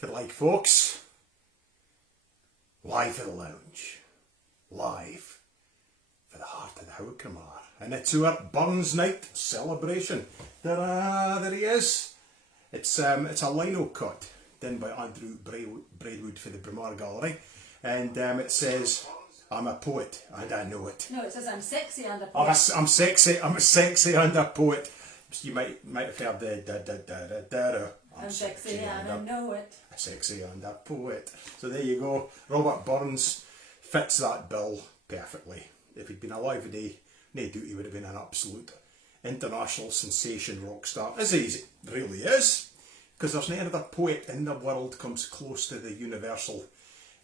If you like, folks, live at the lounge, live for the heart of the Howcamar, and it's our Burns Night celebration. There he is. It's a lino cut done by Andrew Braidwood for the Bramar Gallery, and it says, "I'm a poet and I know it." No, it says, "I'm sexy and a poet." I'm sexy and a poet. You might have heard the da. I'm sexy and I know it. Sexy and a poet. So there you go. Robert Burns fits that bill perfectly. If he'd been alive today, no doubt he would have been an absolute international sensation rock star, as he really is, because there's no other poet in the world comes close to the universal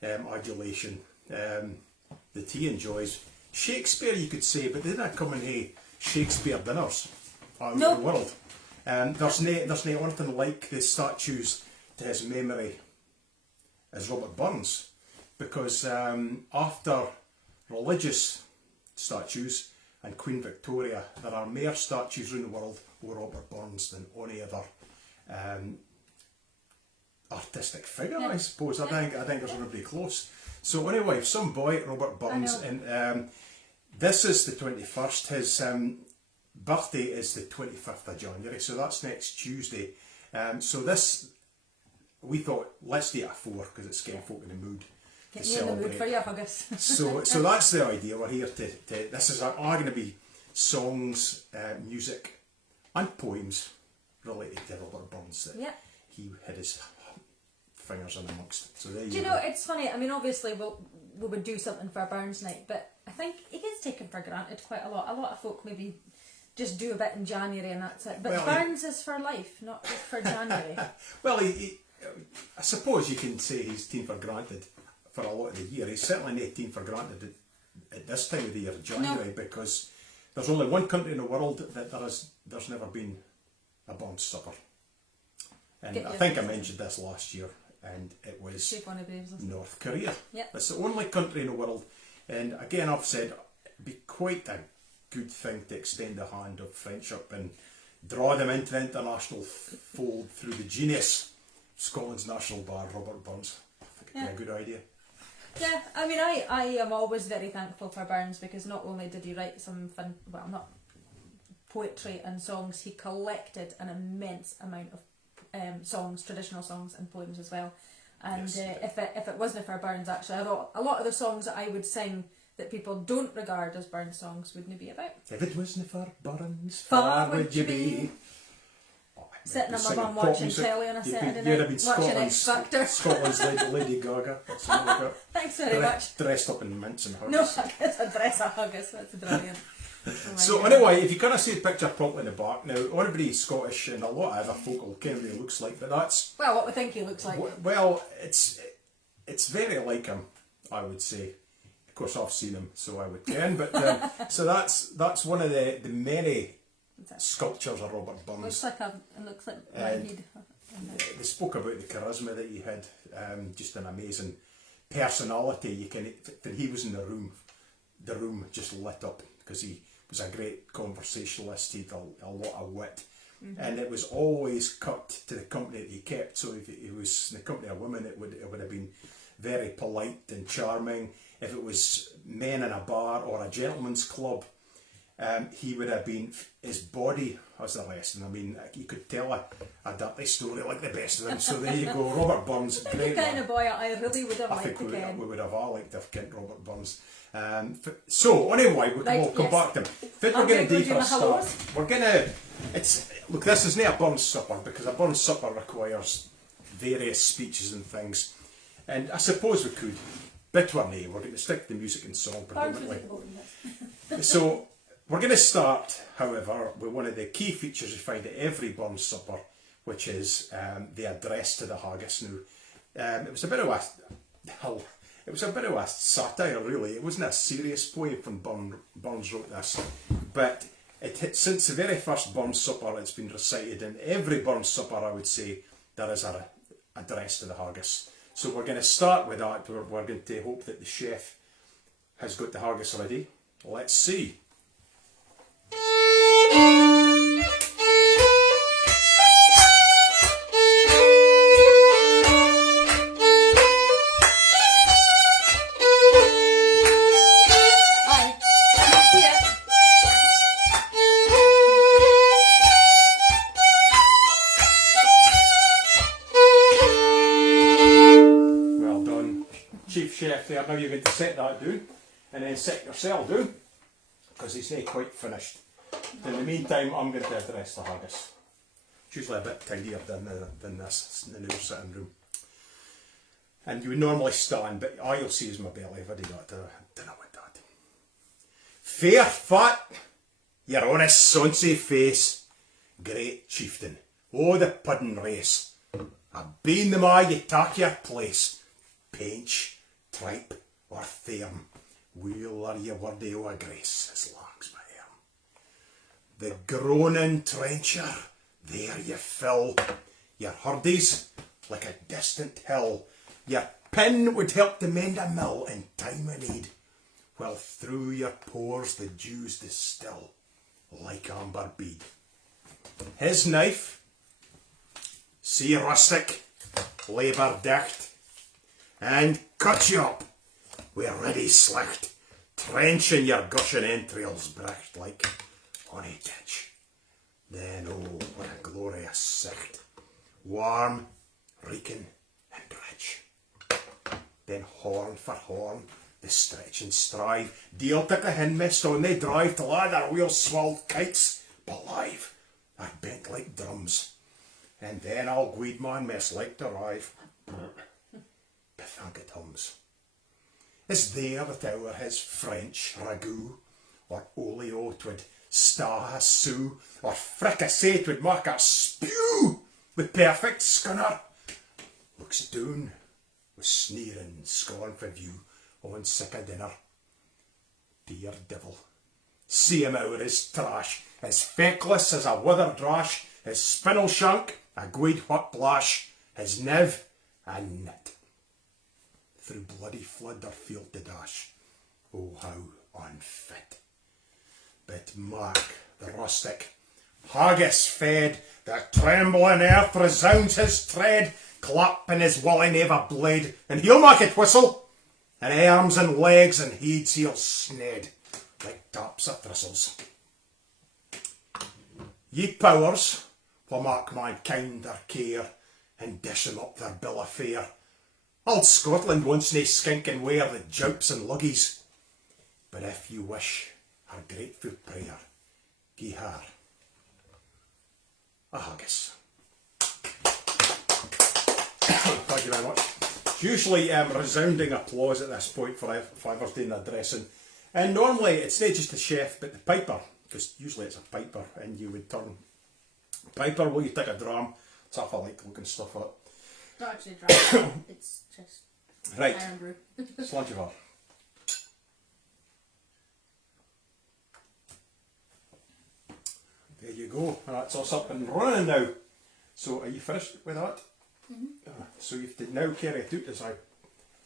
adulation that he enjoys. Shakespeare, you could say, but they didn't come in Shakespeare dinners out No. of the world. There's no anything like the statues to his memory as Robert Burns, because after religious statues and Queen Victoria, there are more statues around the world with Robert Burns than any other artistic figure, I suppose. I think there's nobody close. So anyway, some boy, Robert Burns, and this is the 21st. His birthday is the 25th of January, so that's next Tuesday. So this, we thought, let's do it at 4 because it's getting folk in the mood. Get you in the mood for your huggers. So that's the idea. We're here to this is going to be songs, music, and poems related to Robert Burns that he had his fingers in amongst. So there you go. Do you know, it's funny, I mean, obviously we would do something for Burns Night, but I think he gets taken for granted quite a lot. A lot of folk maybe just do a bit in January and that's it. But Burns is for life, not just for January. Well, I suppose you can say he's taken for granted for a lot of the year. He's certainly not taken for granted at this time of the year, January, because there's only one country in the world that there's never been a Burns supper. And I think I mentioned this last year, and it was North Korea. Yep. It's the only country in the world, and again I've said it'd be quite a good thing to extend the hand of friendship and draw them into the international fold through the genius of Scotland's national bard, Robert Burns. I think it'd be a good idea. Yeah, I mean, I am always very thankful for Burns, because not only did he write some not poetry and songs, he collected an immense amount of songs, traditional songs and poems as well. And if it wasn't for Burns, actually, a lot of the songs that I would sing that people don't regard as Burns songs wouldn't be about. If it wasn't for Burns, far would you be? Sitting on my bum watching telly on a Saturday night, watching X Factor. Scotland's Lady Gaga. That's what we got. Thanks very much. Dressed up in mints and huggers. No, I guess a dress of huggers. That's brilliant. So anyway, if you kind of see the picture properly in the back, now everybody Scottish and a lot of other folk will kind of what he looks like, but that's... Well, what we think he looks like. Well, it's very like him, I would say. Of course, I've seen him, so I would ken, but so that's one of the many sculptures of Robert Burns. It looks like my head. They spoke about the charisma that he had, just an amazing personality. When he was in the room just lit up, because he was a great conversationalist. He had a lot of wit, and it was always cut to the company that he kept. So if he was in the company of women, it would have been very polite and charming. If it was men in a bar or a gentleman's club, he would have been, his body was the rest. And I mean, you could tell a dirty story like the best of them. So there you go, Robert Burns. Great the kind of boy I really would have liked to ken. We would have all liked to have kent Robert Burns. So anyway, we'll come back to him. What we're going to do for a start, we're going to, look, this is not a Burns supper, because a Burns supper requires various speeches and things, and I suppose we could, but we're going to stick to the music and song predominantly. So we're going to start, however, with one of the key features you find at every Burns supper, which is the address to the haggis. Now, it was a bit of a satire, really. It wasn't a serious poem when Burns wrote this, but since the very first Burns supper, it's been recited in every Burns supper. I would say there is an address to the haggis. So we're going to start with that. We're going to hope that the chef has got the haggis ready. Let's see. chef there. Now you're going to set that down and then set yourself down because it's not quite finished. In the meantime, I'm going to address the haggis. It's usually a bit tidier than this in the new sitting room. And you would normally stand, but all you'll see is my belly if I do that. I don't want that. Fair fat, your honest sonsy face, great chieftain, oh the pudding race. I've been the ma you take your place, painch, tripe or thairm, wheel are you worthy o' a grace as long's my arm. The groaning trencher, there you fill, your hurdies like a distant hill, your pin would help to mend a mill in time of need, while through your pores the dews distill like amber bead. His knife, see rustic, labour dicht, and cut you up wi' ready slicht, trenching your gushing entrails bricht like on a ditch. Then oh, what a glorious sight, warm, reeking and rich. Then horn for horn, they stretch and strive, deal to the hindmist on they drive till all their wheels swelled kites, but live, are bent like drums. And then I'll guide man mess like to arrive. Bethink it hums. Is there that our his French ragout, or olio twould sta a sou, or fricassee twould make a spew with perfect scunner? Looks down with sneering scorn for view on sick a dinner. Dear devil, see him out his trash, as feckless as a withered rash, his spinel shank a guid whiplash, his niv a nit. Through bloody flood or field to dash, oh how unfit. But mark the rustic, haggis fed, the trembling earth resounds his tread, clapping his woolly never blade, and he'll make it whistle, and arms and legs and heads he'll sned, like taps of thistles. Ye powers, will make mankind their care, and dish them up their bill of fare. Old Scotland wants nae skinking ware that joups and luggies, but if you wish her grateful prayer, gie her a haggis. Thank you very much. It's usually resounding applause at this point for if I was doing the dressing. And normally it's not just the chef but the piper, because usually it's a piper and you would turn piper, will you take a dram? That's half I like looking stuff up. Not actually dry. It's just right. iron brew. Slanchivar. There you go. That's us up and running now. So are you finished with that? Mm-hmm. So you have to now carry it out as I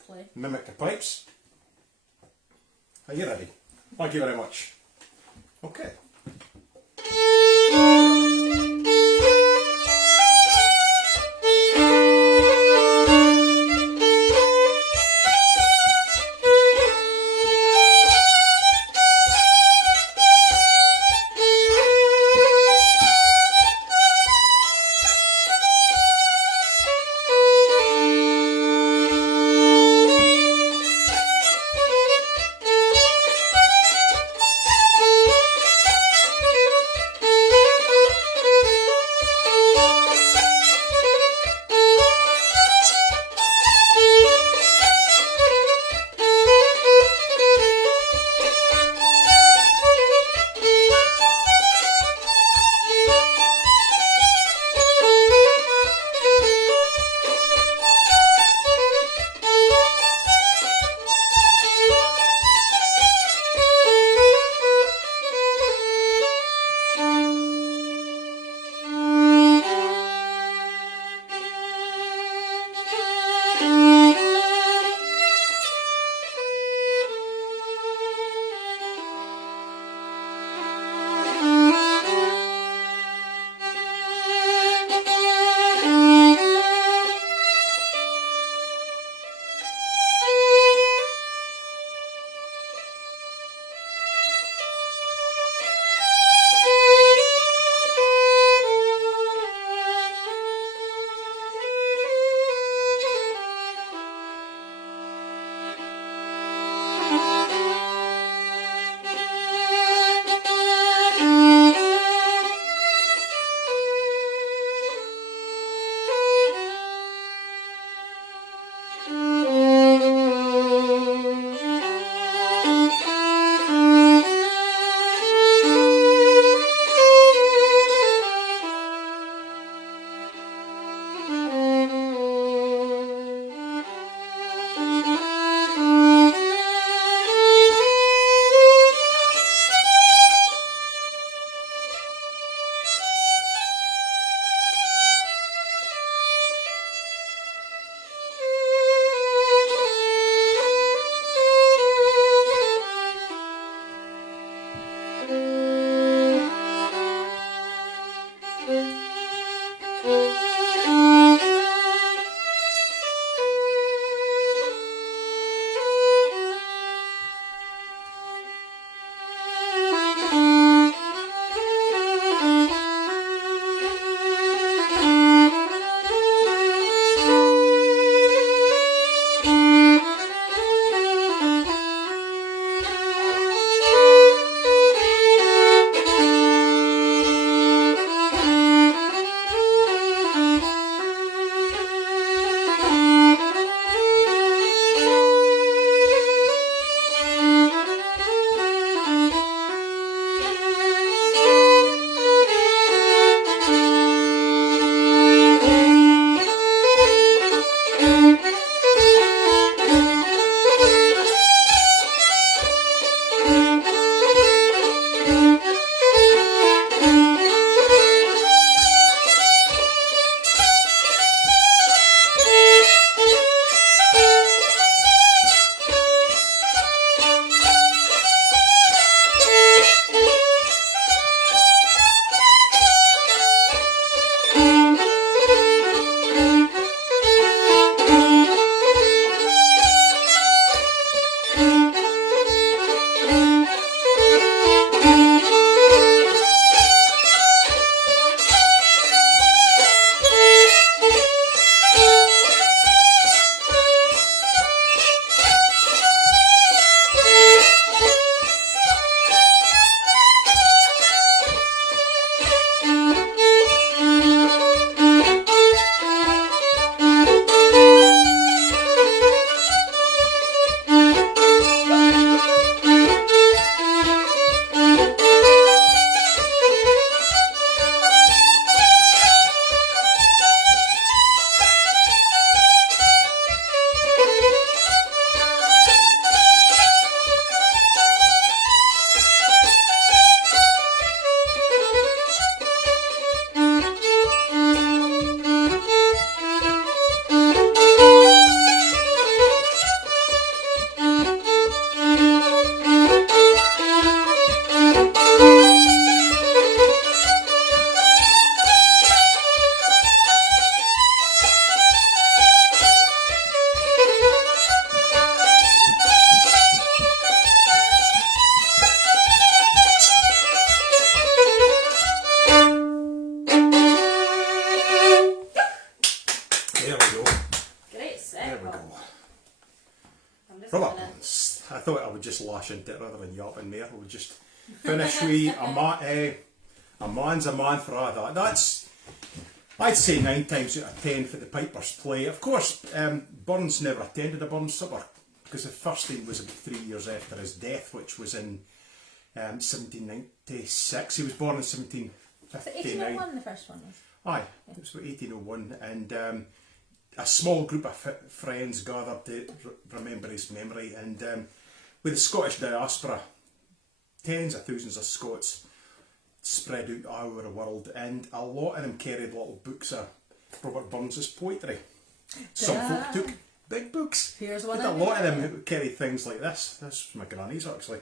Play. mimic the pipes. Are you ready? Thank you very much. Okay. we go. Great set. There we go. I'm just Robert gonna... Burns. I thought I would just lash into it rather than yapping there. We'll just finish with a man's a man for all that. That's, I'd say 9 times out of 10 for the Piper's play. Of course, Burns never attended a Burns supper because the first thing was about 3 years after his death, which was in 1796. He was born in 1759. 1801 the first one was. Aye, it was about 1801, and a small group of friends gathered to remember his memory, and with the Scottish diaspora, tens of thousands of Scots spread out all over the world, and a lot of them carried little books of Robert Burns's poetry. Some folk took big books. Here's one. But a lot of them who carried things like this. This was my granny's actually,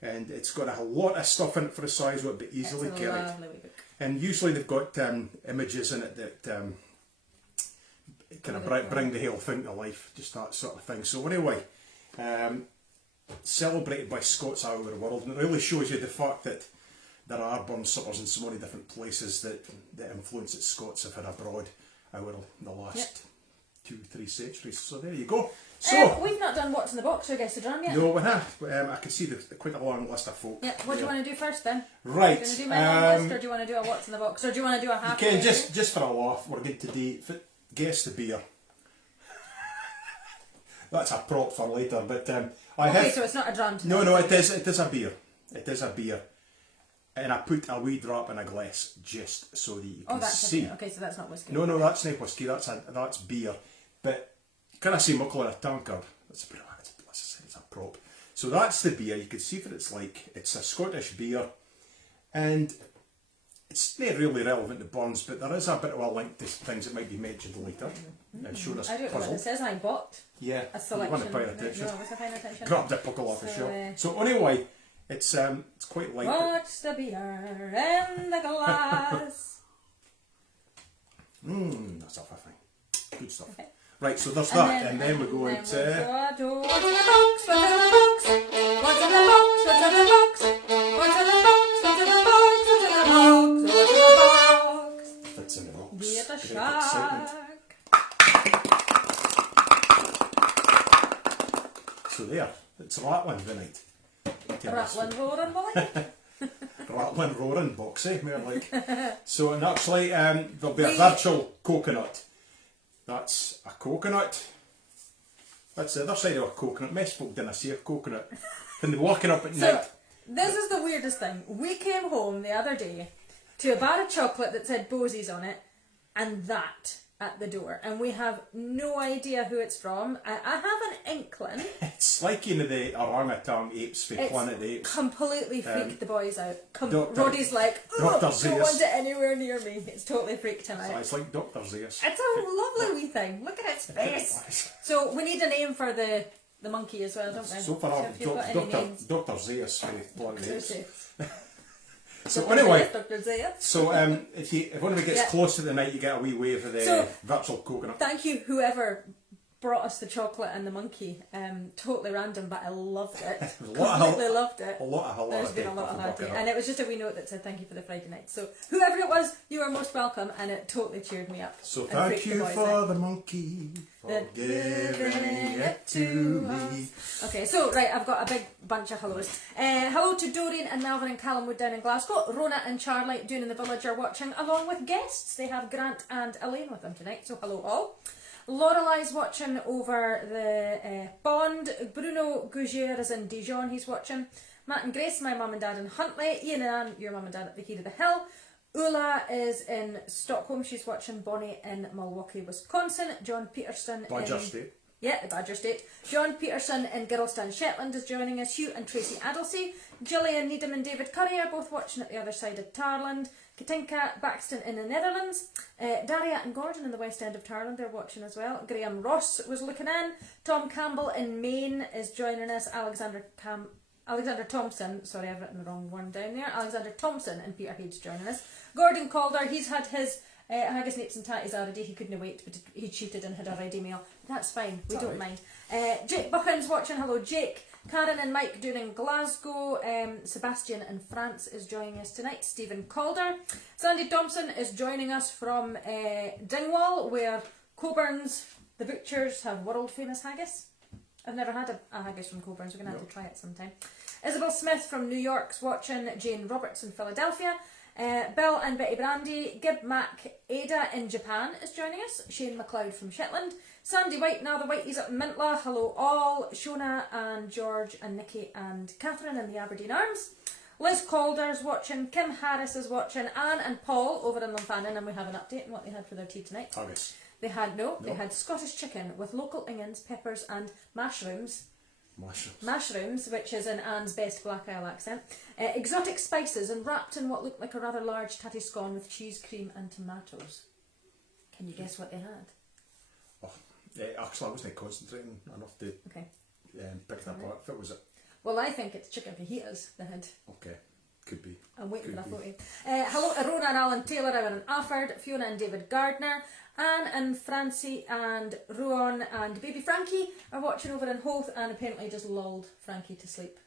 and it's got a lot of stuff in it for the size of it, but easily it's a carried. lovely wee book. And usually they've got images in it that kind of bring the whole thing to life, just that sort of thing. So anyway, celebrated by Scots all over the world, and it really shows you the fact that there are Burns suppers in so many different places that the influence that Scots have had abroad over the last 2-3 centuries. So there you go. So we've not done what's in the box or guess the drum yet. no, we have. I can see quite a long list of folk. Yeah. What do you want to do first then? Right. Do you want to do my long list, or do you want to do a what's in the box, or do you want to do a half? Okay, just for a laugh, we're going to do guess the beer. That's a prop for later, but I have. So it's not a drum. No, it is a beer. It is a beer, and I put a wee drop in a glass just so that you can see. Okay, so that's not whiskey. No, that's not whiskey. That's beer. But can I say muckle in a tankard? It's a prop. So that's the beer. You can see what it's like. It's a Scottish beer, and it's not really relevant to Burns, but there is a bit of a link to things that might be mentioned later. And Shona's I don't know what it says. I bought a selection. You want to pay attention. No, I wasn't paying attention. Grab the puckle off the shelf. So anyway, it's quite light. Watch the beer in the glass. That's off, I think. Good stuff. Okay. Right, so there's that, and then we go into... What's in the box? What's in the box? What's in the box? What's in the box? What's in the box? What's in the box? What's in the box? What's in the box? Fits in the box. Be it a Great shark. excitement. So there, it's rattling tonight. Rattling, roaring, Molly. Rattling, roaring, boxy, more like. So, and actually, there'll be a virtual coconut. That's a coconut. That's the other side of a coconut. Most folk didn't see a coconut. When they were walking up at night. This is the weirdest thing. We came home the other day to a bar of chocolate that said Bosie's on it, and that at the door, and we have no idea who it's from. I have an inkling. It's like, the orangutan apes for Planet of the Apes. Completely freaked the boys out. Dr. Roddy's like, Dr. don't Zeus. want it anywhere near me. It's totally freaked him out. So it's like Dr. Zeus. It's a lovely wee thing. Look at its face. So we need a name for the monkey as well, don't we? So far, if you've got any names. Dr. Zeus for Planet of the Apes. Zeus. So Dr. anyway, Zeus, Dr. Zeus. so if one of it gets close to the night, you get a wee wave of the virtual coconut. Thank you, whoever brought us the chocolate and the monkey. Totally random, but I loved it. Completely loved it. A lot of There's been a lot of hard day. And it was just a wee note that said thank you for the Friday night. So whoever it was, you are most welcome, and it totally cheered me up. So thank you for the monkey for giving it to me. Okay, so right, I've got a big bunch of hellos. Hello to Doreen and Melvin and Callum Wood down in Glasgow. Rona and Charlie doing in the village are watching along with guests. They have Grant and Elaine with them tonight, so hello all. Lorelei's watching over the Bond. Bruno Gougier is in Dijon, he's watching. Matt and Grace, my mum and dad in Huntley. Ian and Anne, your mum and dad at the Heat of the Hill. Ula is in Stockholm, she's watching. Bonnie in Milwaukee, Wisconsin. John Peterson Badger State. Yeah, the Badger State. John Peterson in Girdleston, Shetland is joining us. Hugh and Tracy Addlesey. Gillian Needham and David Curry are both watching at the other side of Tarland. Katinka Baxton in the Netherlands. Daria and Gordon in the west end of Tarland, they're watching as well. Graham Ross was looking in. Tom Campbell in Maine is joining us. Alexander Thompson, sorry I've written the wrong one down there. Alexander Thompson and Peter Hayes joining us. Gordon Calder, he's had his haggis, napes and tatties already. He couldn't wait, but he cheated and had a ready meal. That's fine, we don't mind. Jake Buchan's watching, hello Jake. Karen and Mike doing in Glasgow. Sebastian in France is joining us tonight. Stephen Calder. Sandy Thompson is joining us from Dingwall, where Coburn's, the butchers have world famous haggis. I've never had a haggis from Coburn's, we're going to have to try it sometime. Isabel Smith from New York's watching, Jane Roberts in Philadelphia. Bill and Betty Brandy, Gib Mac Ada in Japan is joining us. Shane McLeod from Shetland. Sandy White, now the Whiteys up in Mintla, hello all. Shona and George and Nikki and Catherine in the Aberdeen Arms. Liz Calder's watching, Kim Harris is watching, Anne and Paul over in Lunfannon, and we have an update on what they had for their tea tonight. Haggis. They had Scottish chicken with local onions, peppers and mushrooms. Mushrooms, which is in Anne's best Black Isle accent. Exotic spices and wrapped in what looked like a rather large tatty scone with cheese, cream and tomatoes. Can you guess what they had? Oh, actually, I wasn't concentrating enough to pick that apart. If it was it. Well, I think it's chicken fajitas they had. Okay, could be. I'm waiting for that photo. Hello to Rona and Alan Taylor out in Afford, Fiona and David Gardner, Anne and Francie and Ruan and baby Frankie are watching over in Hoth and apparently just lulled Frankie to sleep.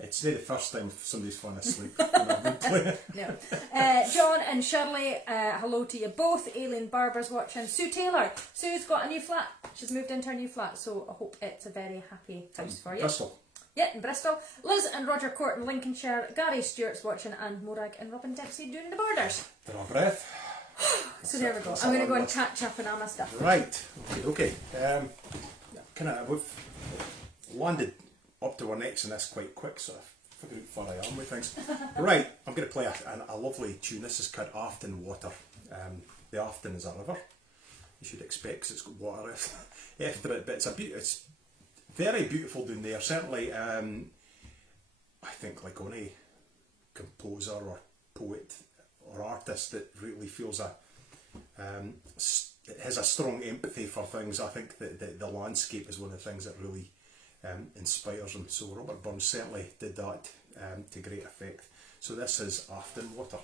It's not the first time somebody's fallen asleep when I've been playing. No. John and Shirley, hello to you both. Aileen Barber's watching. Sue Taylor. Sue's got a new flat. She's moved into her new flat, so I hope it's a very happy house for you. Bristol. Yeah, in Bristol. Liz and Roger Court in Lincolnshire. Gary Stewart's watching, and Morag and Robin Dempsey doing the borders. Draw a breath. So there we go. I'm going to go and catch up on all my stuff. Right. Okay. We've landed up to our necks in this quite quick, so I figured out where I am with things. Right. I'm going to play a lovely tune. This is called Afton Water. The Afton is a river. You should expect 'cause it's got water after it, but it's very beautiful down there. Certainly, I think like any composer or poet or artist that really feels has a strong empathy for things. I think that the landscape is one of the things that really inspires him. So Robert Burns certainly did that to great effect. So this is Afton Water.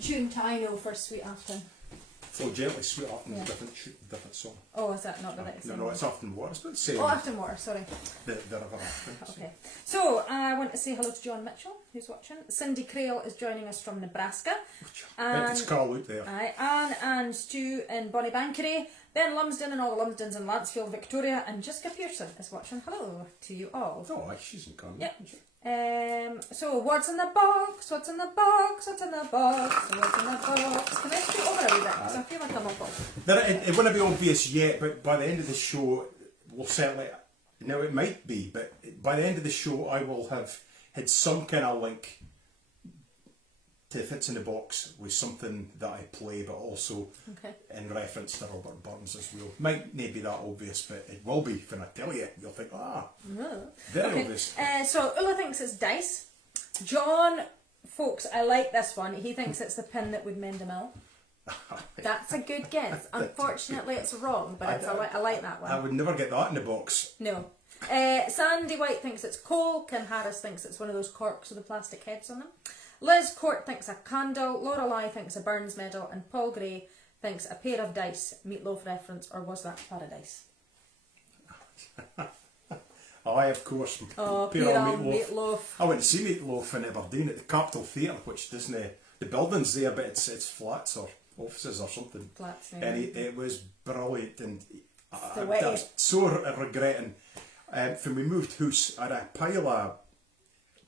Tune to I know for Sweet Afton. Flow Gently, Sweet Afton is a different song. Oh, is that not the right song? No, it's Afton Water. It's about the same. Oh, Afton Water, sorry. The River Afton. Okay. So, I want to say hello to John Mitchell, who's watching. Cindy Crale is joining us from Nebraska. It's Carl out there. Anne and Stu in Bonnybankery. Ben Lumsden and all the Lumsdens in Lancefield, Victoria. And Jessica Pearson is watching. Hello to you all. Oh, she's in Carl. Yep. So what's in the box? What's in the box? What's in the box? What's in the box? Can I scoot over a wee bit? Because I feel like I'm awful. It wouldn't be obvious yet, but by the end of the show, we'll certainly. Now it might be, but by the end of the show, I will have had some kind of link to Fits in the Box with something that I play, but also in reference to Robert Burns as well. Might not be that obvious, but it will be. When I tell you, you'll think, very obvious. So Ulla thinks it's dice. John folks, I like this one. He thinks it's the pin that would mend a mill. That's a good guess. Unfortunately, it's wrong, but I like that one. I would never get that in the box. No. Sandy White thinks it's coal. Kim Harris thinks it's one of those corks with the plastic heads on them. Liz Court thinks a candle. Lorelei thinks a Burns medal. And Paul Gray thinks a pair of dice. Meatloaf reference, or was that Paradise? Aye, of course. Oh, Pair pure of old Meatloaf. I went to see Meatloaf in Aberdeen at the Capitol Theatre, which doesn't... the building's there, but it's flats or offices or something. Flats, yeah. And it was brilliant, and I Sweaty. was so regretting. When we moved house, I had a pile of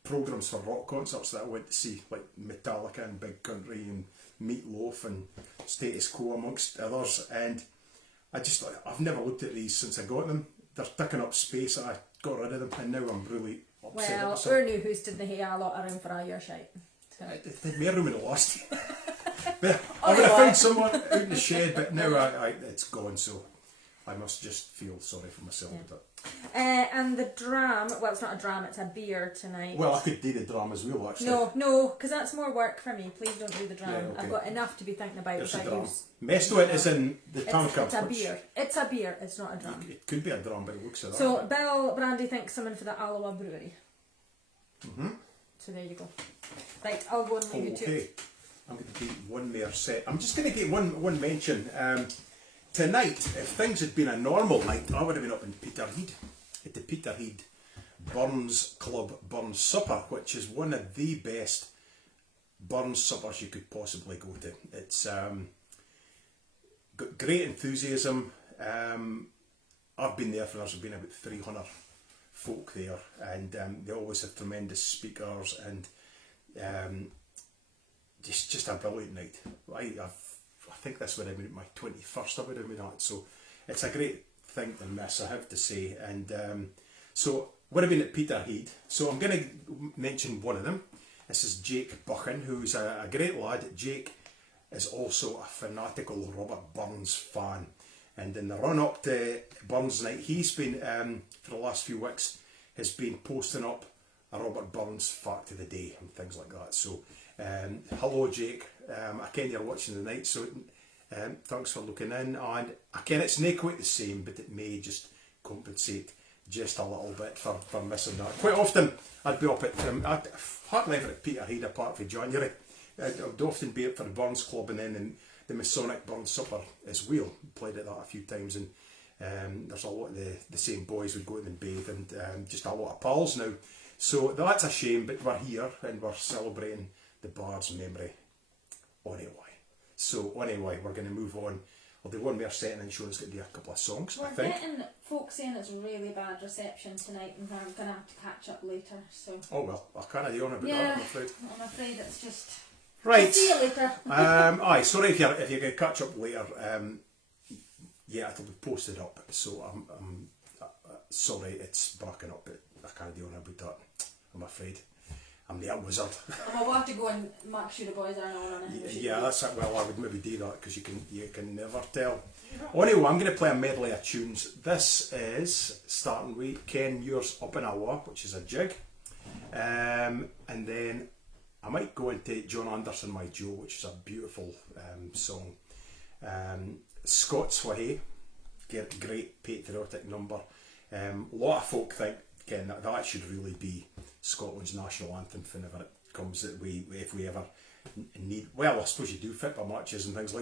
programmes for rock concerts that I went to see, like Metallica and Big Country and Meatloaf and Status Quo amongst others, and I've never looked at these since I got them. They're taking up space. I got rid of them, and now I'm really upset. Well, our new house didn't have a lot of room for all your shite. So. It had more room in the last. But I would have found someone out in the shed, but now it's gone, so I must just feel sorry for myself with it. And the dram, well, it's not a dram, it's a beer tonight. Well, I could do the dram as well, actually. No, because that's more work for me. Please don't do the dram. Yeah, okay. I've got enough to be thinking about There's without a dram. you. Mesto is in the tanker. It's a beer. It's a beer, it's not a dram. It could be a dram, but it looks like that. So, Bill Brandy thinks someone for the Alloa Brewery. Mm-hmm. So there you go. Right, I'll go and leave you to Okay, it. I'm going to do one more set. I'm just going to get one mention. Tonight, if things had been a normal night, I would have been up in Peterhead, at the Peterhead Burns Club Burns Supper, which is one of the best Burns suppers you could possibly go to. It's got great enthusiasm. I've been there for there's been about 300 folk there, and they always have tremendous speakers, and just a brilliant night. I think this would have been my 21st I would have been at, so it's a great thing to miss, I have to say. And so would have been at Peterhead, so I'm going to mention one of them. This is Jake Buchan, who's a great lad. Jake is also a fanatical Robert Burns fan, and in the run up to Burns night, he's been for the last few weeks has been posting up a Robert Burns fact of the day and things like that. So hello Jake, I ken you're watching tonight, so thanks for looking in, and I ken it's not quite the same, but it may just compensate just a little bit for missing that. Quite often I'd be up at I'd hardly ever at Peterhead apart from January. I'd often be up for the Burns Club, and then in the Masonic Burns Supper as well. Played at that a few times, and there's a lot of the same boys would go in and bathe, and just a lot of pals now. So that's a shame, but we're here and we're celebrating the Bard's memory anyway. So anyway, we're going to move on. I'll do one more set and then Shona's going to do a couple of songs. We're I think. getting folks saying it's really bad reception tonight, and I'm going to have to catch up later. So. Oh well, I can't do on about yeah, that, I'm afraid. I'm afraid it's just. Right. I'll see you later. Aye, sorry if you're going to catch up later. Yeah, it'll be posted up. So I'm sorry it's backing up, but I can't do on about that. I'm afraid. I'm the wizard. I'll have to go and make sure the boys are on it. Yeah, that's it. Well, I would maybe do that because you can never tell. Anyway, I'm going to play a medley of tunes. This is starting with Ken Muir's Up in Awa, which is a jig, and then I might go into John Anderson, My Joe, which is a beautiful song. Scots Wahey, great patriotic number. A lot of folk think Ken that should really be Scotland's national anthem whenever it comes that if we ever need. Well, I suppose you do football matches and things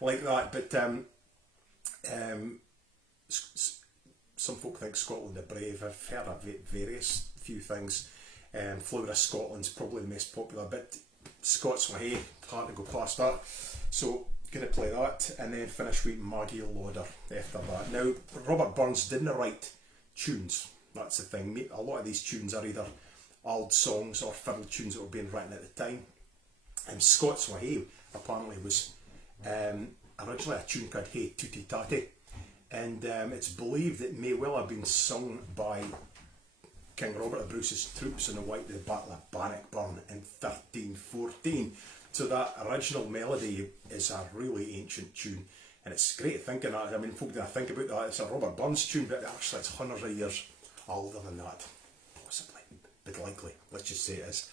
like that, but some folk think Scotland are brave. I've heard of various few things. Flower of Scotland's probably the most popular, but Scots Wahey, hard to go past that. So going to play that and then finish with Maggie Lauder after that. Now, Robert Burns didn't write tunes. That's the thing. A lot of these tunes are either old songs or fiddle tunes that were being written at the time. And Scots Wahey apparently was originally a tune called Hey Tootie Tatty, and it's believed it may well have been sung by King Robert of Bruce's troops in the Battle of Bannockburn in 1314. So that original melody is a really ancient tune, and it's great thinking that. I mean, folk didn't think about that. It's a Robert Burns tune, but actually it's hundreds of years older than that, possibly, but likely. Let's just say it is.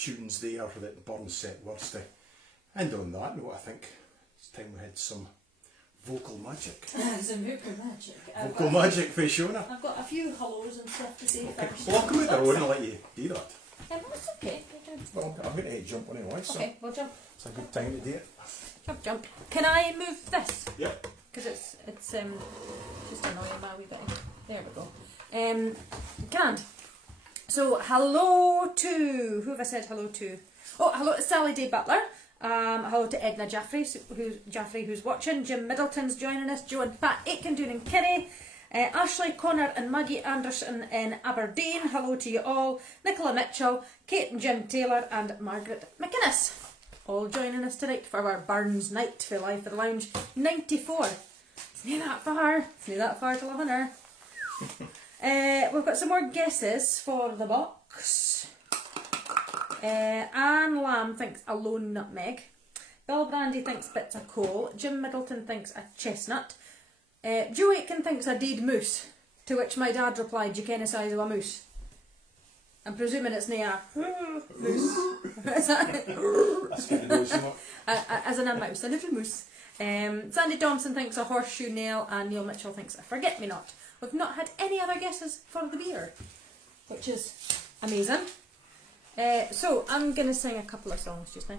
tunes there that Burns set words to. And on that note, I think it's time we had some vocal magic. Some vocal magic. Vocal magic for Shona. I've got a few hellos and stuff to say first. Well, I'll come out there, I wouldn't let you do that. That's okay. Well, I'm going to jump on anyway, so Okay, we'll jump. it's a good time to do it. Jump, jump. Can I move this? Yep. Because it's just annoying my wee bit. There we go. Grand. So hello to who have I said hello to? Oh, hello to Sally Day Butler. Hello to Edna Jaffrey who's watching. Jim Middleton's joining us. Joe and Pat Aitkendoon in Kerry. Ashley Connor and Maggie Anderson in Aberdeen. Hello to you all. Nicola Mitchell, Kate and Jim Taylor and Margaret McInnes. All joining us tonight for our Burns night for Live for the Lounge 94. It's not that far. It's not that far to 100. We've got some more guesses for the box. Anne Lamb thinks a lone nutmeg. Bill Brandy thinks bits of coal. Jim Middleton thinks a chestnut. Joe Aitken thinks a dead moose. To which my dad replied, "You ken the size of a moose." I'm presuming it's near moose. That's kind of noise, isn't it? As in a mouse, a little moose. Sandy Donaldson thinks a horseshoe nail, and Neil Mitchell thinks a forget-me-not. We've not had any other guesses for the beer, which is amazing. So I'm going to sing a couple of songs just now.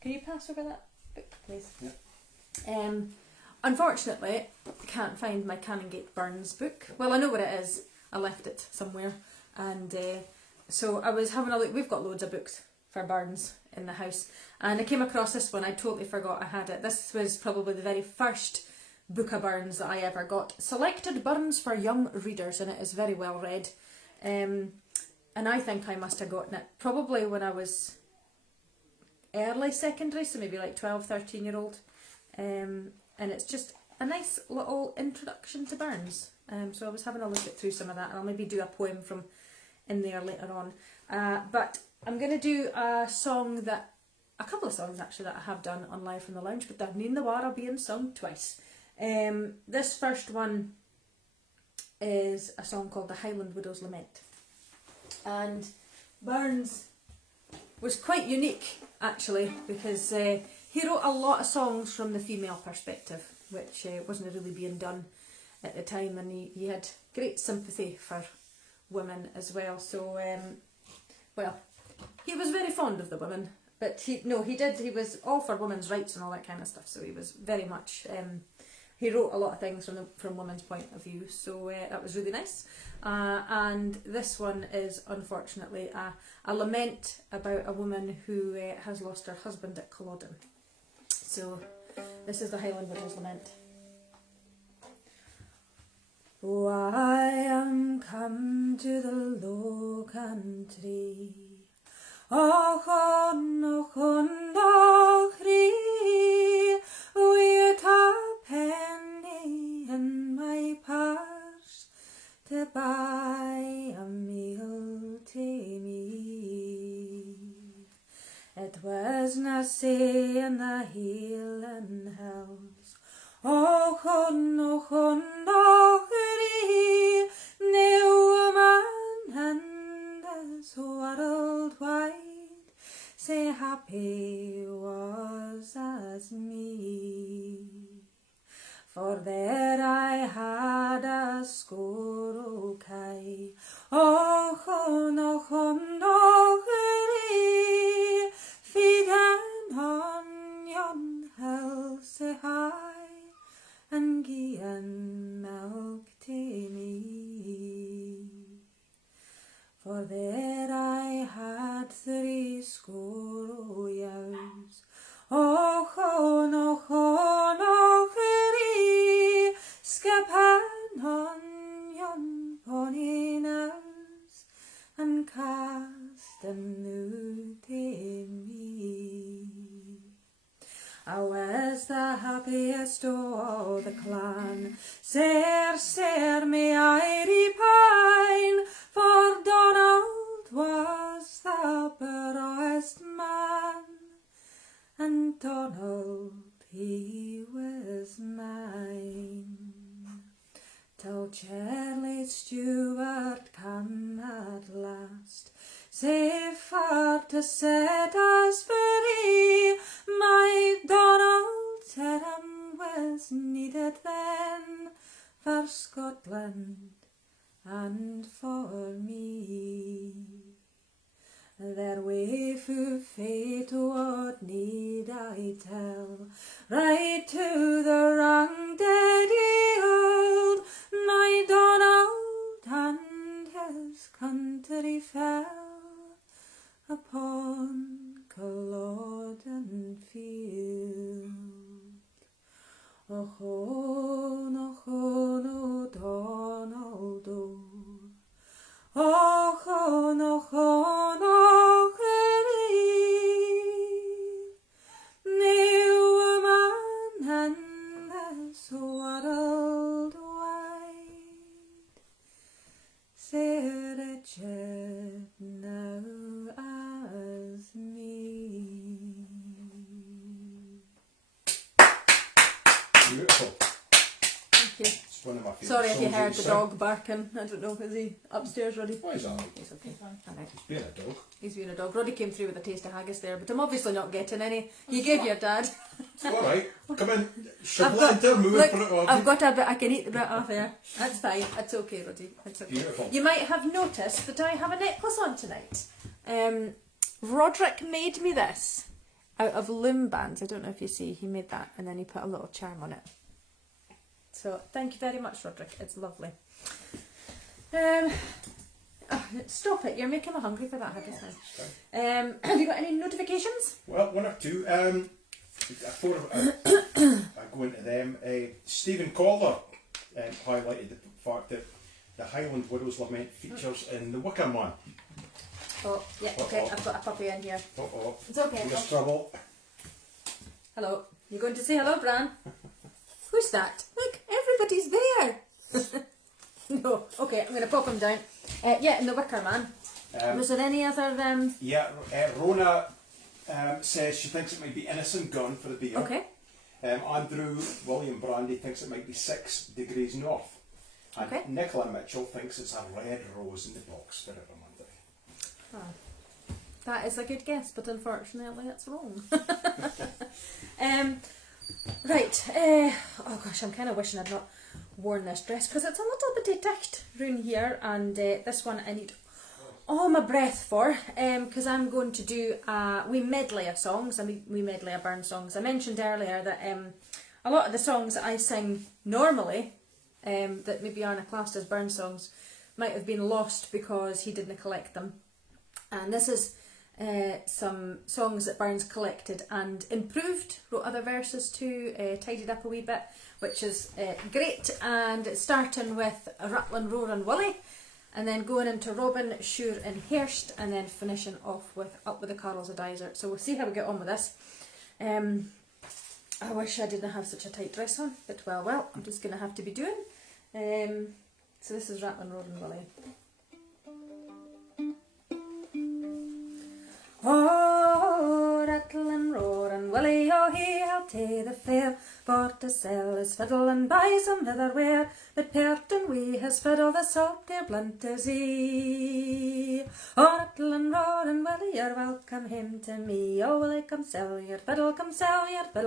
Can you pass over that book, please? Yeah. Unfortunately, I can't find my Canongate Burns book. Well, I know where it is. I left it somewhere. And so I was having a look. We've got loads of books for Burns in the house. And I came across this one. I totally forgot I had it. This was probably the very first book of Burns that I ever got. Selected Burns for Young Readers, and it is very well read. And I think I must have gotten it probably when I was early secondary, so maybe like 12, 13-year-old. And it's just a nice little introduction to Burns. So I was having a look through some of that, and I'll maybe do a poem from in there later on. But I'm going to do a couple of songs actually that I have done on Live from the Lounge, but they're Neen the Wara being sung twice. This first one is a song called The Highland Widow's Lament. And Burns was quite unique actually, because he wrote a lot of songs from the female perspective, which wasn't really being done at the time, and he had great sympathy for women as well. So, well, he was very fond of the women, but he was all for women's rights and all that kind of stuff. So he was very much, he wrote a lot of things from women's point of view. So that was really nice. And this one is unfortunately a lament about a woman who has lost her husband at Culloden. So this is the Highland Widow's Lament. Oh, I am come to the low country, with a penny in my purse to buy a meal to me. It was na say in the Highland hills, no man in this world wide say happy was as me. For there I had a score o' kye, feeding on yon hill sae high, and gieing milk to me. For there I had 30 o' ewes, skipping on yon bonny nose, and casting new to me. I was the happiest o' all the clan, sair may I repine, for Donald was the broadest man, and Donald he was mine. Till Charlie Stewart come at last, sae far to set us free. My Donald term was needed then for Scotland and for me. Their waefu fate what need I tell, right to the wrong daddy old. My Donald and his country fell upon Culloden field. Oh, no, Donald, oh, no, no man in this world one of my favourite Sorry if you songs heard that the sang. dog barking. I don't know, is he upstairs, Roddy? Why is that? He's okay. Alright. He's being a dog. He's being a dog. Roddy came through with a taste of haggis there, but I'm obviously not getting any. You gave your dad. It's alright. Come in. I've Shovel got- it into a moving Look, for it off. I've got a bit, I can eat the bit off there. That's fine. It's okay, Roddy. It's okay. Beautiful. You might have noticed that I have a necklace on tonight. Roderick made me this out of loom bands. I don't know if you see, he made that and then he put a little charm on it. So thank you very much, Roderick. It's lovely. Stop it! You're making me hungry for that haggis now. Have you got any notifications? Well, one or two. Before I go into them, Stephen Calder highlighted the fact that the Highland Widow's Lament features in The Wicker Man. Oh, yeah, okay. I've got a puppy in here. Uh-oh. It's okay. There's trouble. Hello. You going to say hello, Bran? Who's that? Look, everybody's there. No. Okay, I'm going to pop him down. Yeah, in The Wicker Man. Was there any other... Yeah, Rona says she thinks it might be Innocent Gun for the beer. Okay. Andrew William Brandy thinks it might be 6 Degrees North. And Okay. Nicola Mitchell thinks it's a red rose in the box for every Monday. Oh. That is a good guess, but unfortunately it's wrong. Right. Oh gosh, I'm kind of wishing I'd not worn this dress because it's a little bit tight round here, and this one I need all my breath for because I'm going to do a wee medley of songs, a wee medley of Burns songs. I mentioned earlier that a lot of the songs that I sing normally that maybe aren't classed as Burns songs might have been lost because he didn't collect them. And this is some songs that Burns collected and improved, wrote other verses to, tidied up a wee bit, which is great. And starting with Rattlin' Roarin' Willie, and then going into Robin, Sure and Hurst, and then finishing off with Up with the Carols of Dysart. So we'll see how we get on with this. I wish I didn't have such a tight dress on, but well, I'm just going to have to be doing. So this is Rattlin' Roarin' Willie. Oh, rattlin', roarin', Willie, oh, he'll tae the fair for to sell his fiddle and buy some other wear. But pertin' wi' his fiddle, the salt dear blunt is he. Oh, rattlin', roarin', Willie, you're welcome him to me. Oh, Willie, come sell your fiddle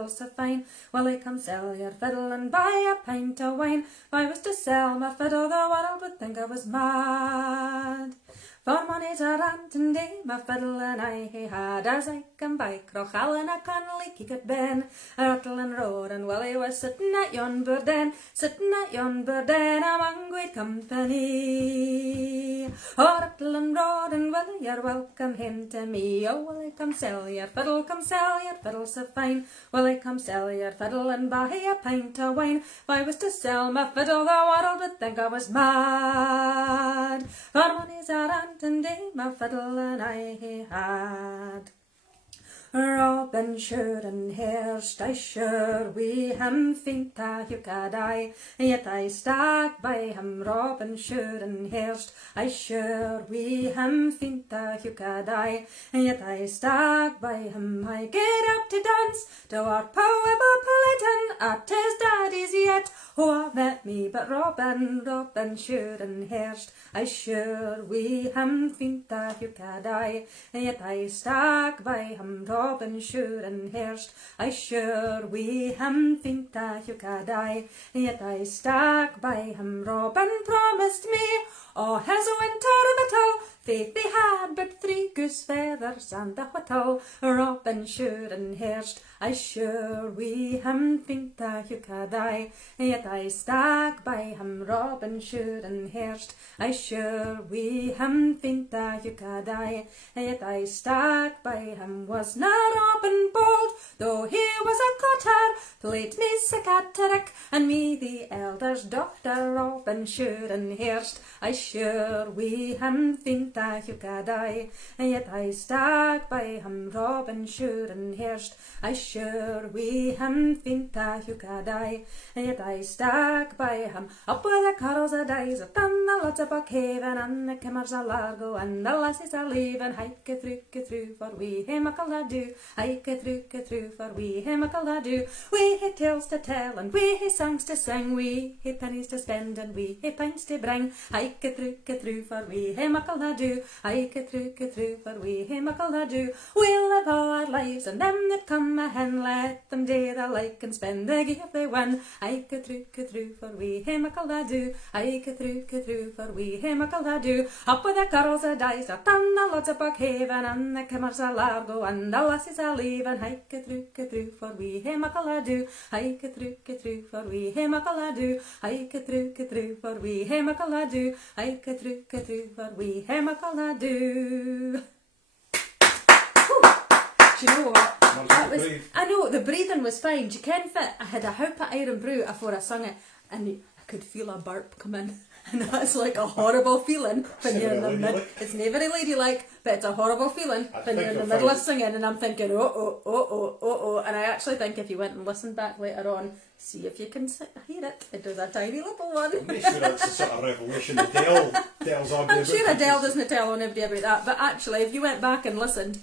so fine. Willie, come sell your fiddle and buy a pint of wine. If I was to sell my fiddle, the world would think I was mad. For money's a rantin' day, my fiddle and I he had, as I can buy Crochal and a Connolly Kicket Ben. A rattlin' roarin' Willie was sittin' at yon burden, among great company. Oh, rattlin' roarin' Willie, you're welcome him to me. Oh, Willie, come sell your fiddle so fine. Willie, come sell your fiddle and buy a pint of wine. If I was to sell my fiddle, the world would think I was mad. For money's a rantin' day, my fiddle and I he had. Robin Sure and Hurst, I sure we him think that you could die. Yet I stuck by him, Robin Sure and Hurst, I sure we him think that you could die. Yet I stuck by him, I get up to dance to our power Paladin at his daddy's yet. Oh, met me but Robin Sure and Hurst, I sure we him think that you could die. Yet I stuck by him, Robin Sure and Hurst, I sure we him think that you could die. Yet I stuck by him, Robin promised me oh his winter victual. Faith they had but 3 goose feathers and a whittle. Robin Sure and Hurst, I sure we him think that you could die. Yet I stuck by him, Robin Sure and Hurst, I sure we him think that you could die. Yet I stuck by him, was na Robin bold, though he was a cotter, played me sick at Turk, and me the elder's daughter. Robin Sure and Hurst, I sure we him think that you could die. Yet I stuck by him, Robin Sure and Hurst, I sure we him think that you could die. Yet I stuck by him, up with a carols a dies, a tan the lads a Buckhaven, and the kimmers a Largo, and the lassies a leaving, hike a through, for we hae muckle a do, hike a through, for we hae muckle a do. We hae tales to tell, and we hae songs to sing, we hae pennies to spend, and we hae pints to bring, hike a through, for we hae muckle a do, hike a through, for we hae muckle a do. We'll live our lives, and them that come ahen, let them do the like and spend the gift they win, hike a through, for we hae muckle a do, hike a through, for we hae muckle a do. Up with the carols a dice, a tan the lads a Buckhaven, and the kimmers a Largo, and the lassies a leaving, hike a through, for we hae muckle a do, hike a through, for we hae muckle a do, hike a through, for we hae muckle a do, hike a through, for we hae muckle a do. Do you know what? That was, I know, the breathing was fine. Do you ken fit? I had a houp of Iron Brew afore I sung it, and I could feel a burp come in. And that's like a horrible feeling when you're in the middle. It's never very ladylike, but it's a horrible feeling when you're in the middle of singing and I'm thinking, oh. And I actually think if you went and listened back later on, see if you can hear it. It does a tiny little one. I'm not sure that's a sort of revelation Adele's on. I'm sure Adele doesn't tell anybody about that, but actually if you went back and listened,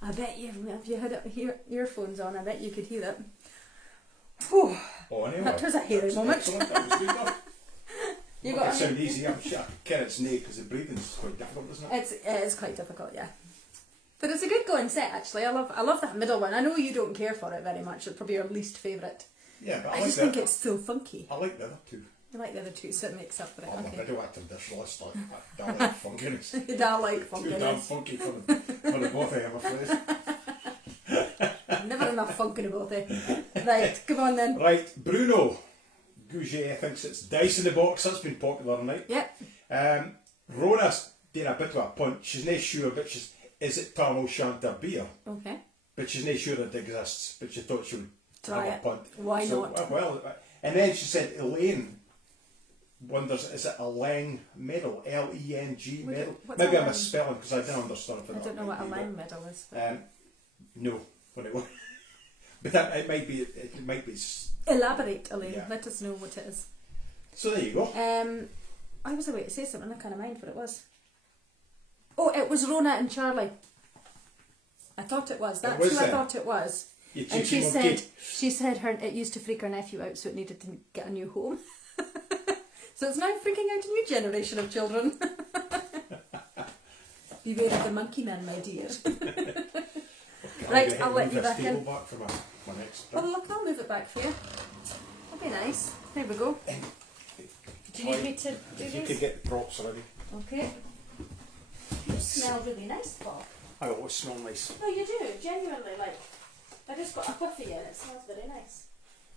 I bet you, if you had earphones on, I bet you could hear it. Whew. Oh, anyway. That was a hairy moment. Excellent. That was good enough. You It sounds easy. I'm sure it's nay because the breathing's quite difficult, isn't it? It is quite difficult, yeah. But it's a good going set, actually. I love that middle one. I know you don't care for it very much. It's probably your least favourite. Yeah, but I just think it's so funky. I like the other two. I like the other two, so it makes up for it. I'm okay. a radioactive traditionalist. I like funkiness. You don't like Too damn funkiness. funky for the both of you, I'm afraid. Never enough funk in a both eh? Right, come on then. Right, Bruno Gouget thinks it's dice in the box. That's been popular tonight. Yep. Rona's doing a bit of a punt. She's not sure, but is it Tarmo Shanta beer? Okay. But she's not sure it exists. But she thought she would Try have it. a punt. Why not? Well, and then she said Elaine wonders, is it a Lang medal? Leng medal? Maybe I'm misspelling because I didn't understand it. I don't know what a Lang medal is. No, what it was. But that it might be. Elaborate, Elaine. Yeah. Let us know what it is. So there you go. I was about to say something. I can't mind what it was. Oh, it was Rona and Charlie. I thought it was. That's who I thought it was. And she said it used to freak her nephew out, so it needed to get a new home. So it's now freaking out a new generation of children. Beware of the monkey man, my dear. Right, I'll let you back in. Back for my next Oh look, I'll move it back for you. That'll be nice. There we go. Do you need me to do this? You could get the props ready. Okay. You smell really nice, Bob. I always smell nice. No, you do, genuinely. Like, I just got a whiff of you and it smells very nice.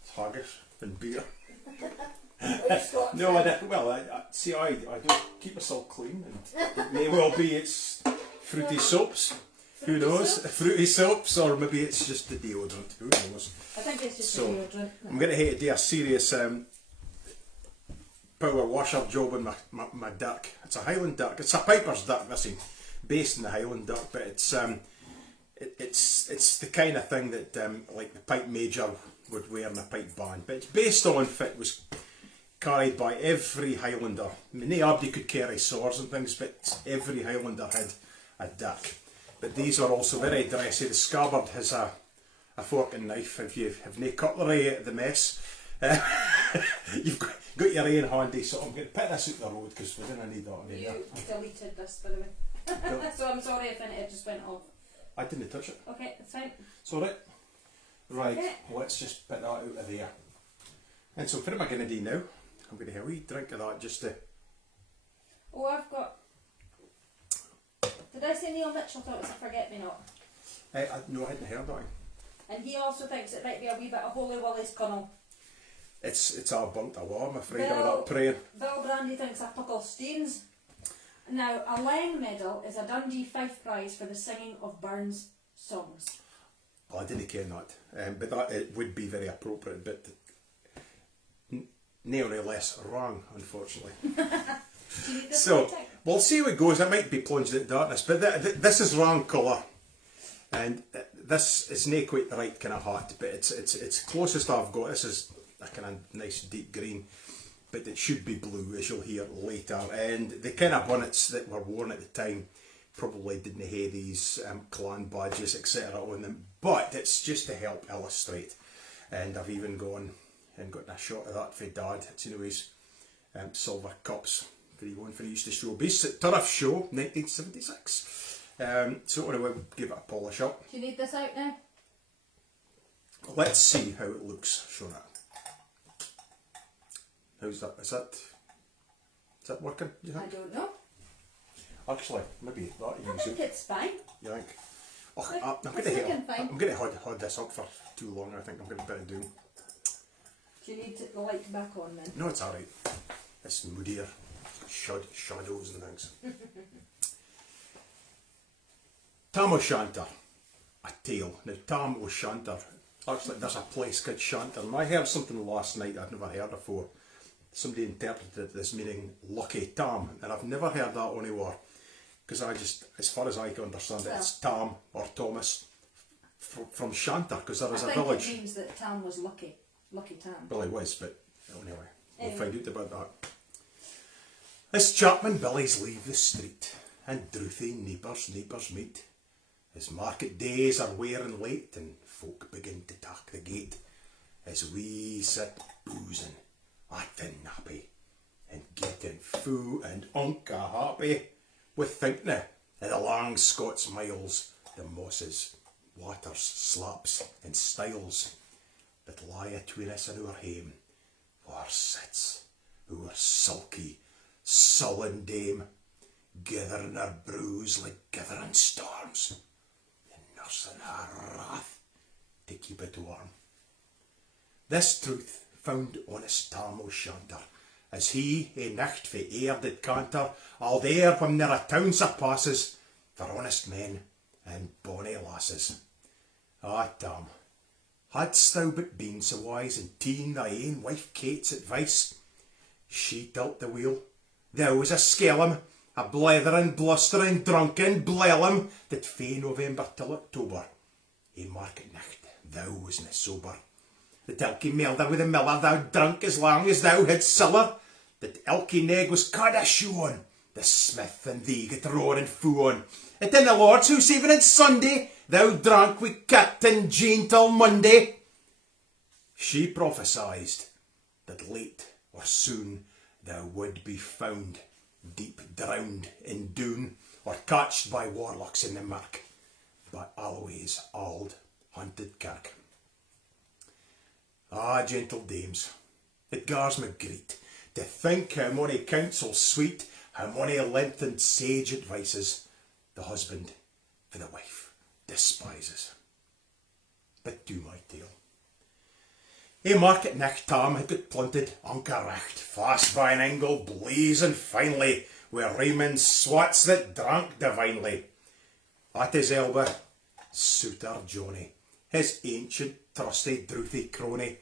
It's haggis and beer. Oh, No, I don't. Well, I don't keep myself clean, and it may well be it's fruity soaps. Who knows? Fruity soaps, or maybe it's just the deodorant. Who knows? I think it's just the deodorant. I'm going to have to do a serious power washer job on my duck. It's a Highland duck. It's a Piper's duck. This is based in the Highland duck, but it's the kind of thing that like the pipe major would wear in a pipe band. But it's based on fit was carried by every Highlander. I mean, nobody could carry swords and things, but every Highlander had a duck. But these are also very dressy. The scabbard has a fork and knife. If you have no cutlery at the mess, you've got your own handy. So I'm going to put this out the road because we're going to need that on You deleted this, by the way. So I'm sorry if it just went off. I didn't touch it. Okay, that's fine. It's alright. Right, Okay. let's just put that out of there. And so what am I going to do now? I'm going to have a wee drink of that just to... Oh, I've got... Did I say Neil Mitchell thought it was a forget-me-not? No, I hadn't heard that. And he also thinks it might be a wee bit of Holy Wally's Connell. It's all burnt away, I'm afraid, all that prayer. Bill Brandy thinks a Puckle Staines. Now, a Lang medal is a Dundee Fife prize for the singing of Burns songs. Oh, I didn't care that. But that it would be very appropriate, but nearly less wrong, unfortunately. Do you need this So, writing? we'll see how it goes. I might be plunged into darkness, but this is wrong colour. And this is not quite the right kind of hat, but it's closest I've got. This is a kind of nice deep green. but it should be blue, as you'll hear later. And the kind of bonnets that were worn at the time probably didn't have these clan badges, etc. on them, but it's just to help illustrate. And I've even gone and gotten a shot of that for Dad. It's in his silver cups for he used to show beasts at Turf Show 1976. So anyway, we'll give it a polish up. Do you need this out now? Let's see how it looks, Shona. How's that? Is that working, you think? I don't know. Actually, maybe that I think it's fine. You think? Oh, I'm it's looking fine. going to hold this up for too long. I think I'm going to better do. Do you need the light back on then? No, it's alright. It's moodier. Shadows and things. Tam O'Shanter. A tale. Now, Tam O'Shanter. Actually, there's a place called Shanter. And I heard something last night I'd never heard before. Somebody interpreted it as meaning Lucky Tam. And I've never heard that anywhere. Because as far as I can understand it, it's Tam or Thomas from Shanter, because there was a village. I think it means that Tam was lucky. Lucky Tam. Well, he was, but anyway, we'll find out about that. As Chapman Billies leave the street, and drouthy neighbours meet, as market days are wearing late, and folk begin to tack the gate, as we sit boozing, acting nappy, and getting foo and unca happy, with thinking of the lang Scots miles, the mosses, waters, slaps, and stiles that lie atween us and our hame, where sits our sulky, sullen dame, gathering her brews like gathering storms, and nursing her wrath to keep it warm. This truth found honest Tam O'Shanter, as he a nicht for air did canter, all there when there a town surpasses, for honest men and bonny lasses. Ah, Tam, hadst thou but been so wise and ta'en thy ain wife Kate's advice, she tilt the wheel, thou was a skellum, a blethering, blustering, drunken blellum, that fae November till October, a market nicht, thou wasna sober. That ilky melder with a miller thou drunk as long as thou had siller, that ilky neg was caught a shoe on, the smith and thee get roaring foo on. At in the Lord's house even on Sunday, thou drank wi' Captain Jean till Monday. She prophesied that late or soon thou would be found, deep drowned in Doon, or catched by warlocks in the mirk, by Alloway's auld haunted kirk. Ah, gentle dames, it gars me greet to think how mony counsel sweet, how mony lengthened sage advices the husband for the wife despises. But do my tale. A market nicht Tam had got plunted unca recht, fast by an angle blazing finely, where Raymond swats that drank divinely. At his elbow, Suitor Johnny, his ancient trusty drouthy crony.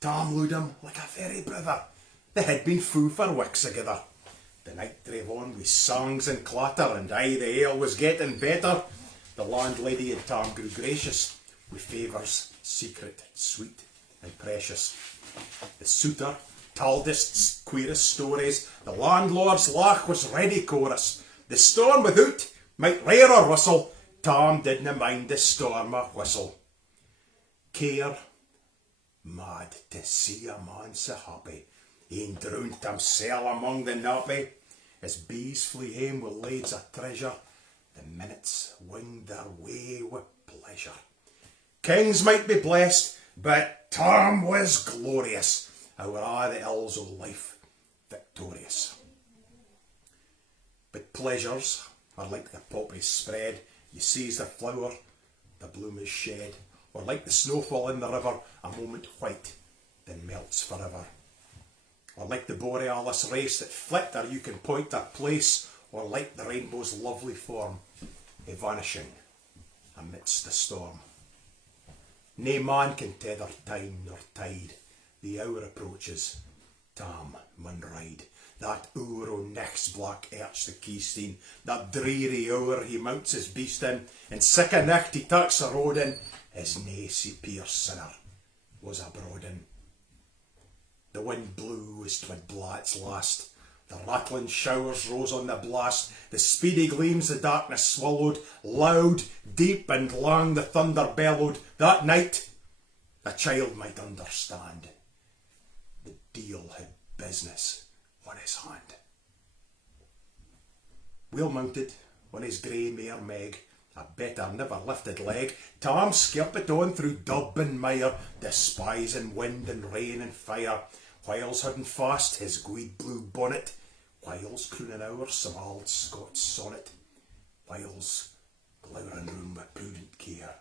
Tam looed him like a fairy brother. They had been foo for weeks together. The night drave on with songs and clatter, and aye, the ale was getting better. The landlady and Tam grew gracious, with favours secret, sweet and precious. The suitor told his queerest stories, the landlord's laugh was ready chorus. The storm without might rair or rustle, Tam didna mind the storm a whistle. Care, mad to see a man so happy, he'en drowned himsel among the nappy. As bees flee hame with lades of treasure, the minutes winged their way with pleasure. Kings might be blessed, but Tam was glorious, o'er a' the ills o' life victorious. But pleasures are like the poppy spread, you seize the flower, the bloom is shed, or like the snowfall in the river, a moment white, then melts forever. Or like the borealis race that flit ere you can point their place, or like the rainbow's lovely form, vanishing amidst the storm. Nae man can tether time nor tide, the hour approaches, Tam mun ride. That hour o' necht's black arch the keystone, that dreary hour he mounts his beast in, and sick a nicht he takes the road in, his nae see peer sinner was abroad in. The wind blew as 'twould blaw its last. The rattling showers rose on the blast. The speedy gleams the darkness swallowed. Loud, deep and long the thunder bellowed. That night a child might understand. The deil had business on his hand. Wheel mounted on his grey mare Meg, a better never lifted leg, Tom skirped on through dub and mire, despising wind and rain and fire, whiles holding fast his gweed blue bonnet, whiles crooning o'er some auld Scots sonnet, whiles glowering round with prudent care,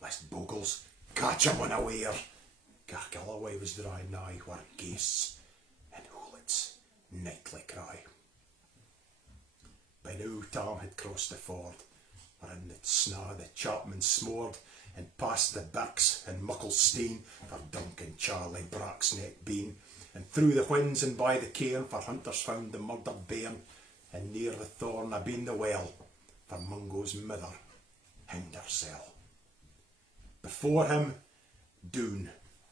lest bogles catch him unaware. Gargalloway was drawing nigh where ghaists and hoolits nightly cry. By now Tom had crossed the ford, wherein the snaw the chapman smored, and past the birks and Mucklestein for Duncan Charlie Bracksneck been, and through the whins and by the cairn for hunters found the murdered bairn, and near the thorn a been the well for Mungo's mither hanged hersel. Before him Doon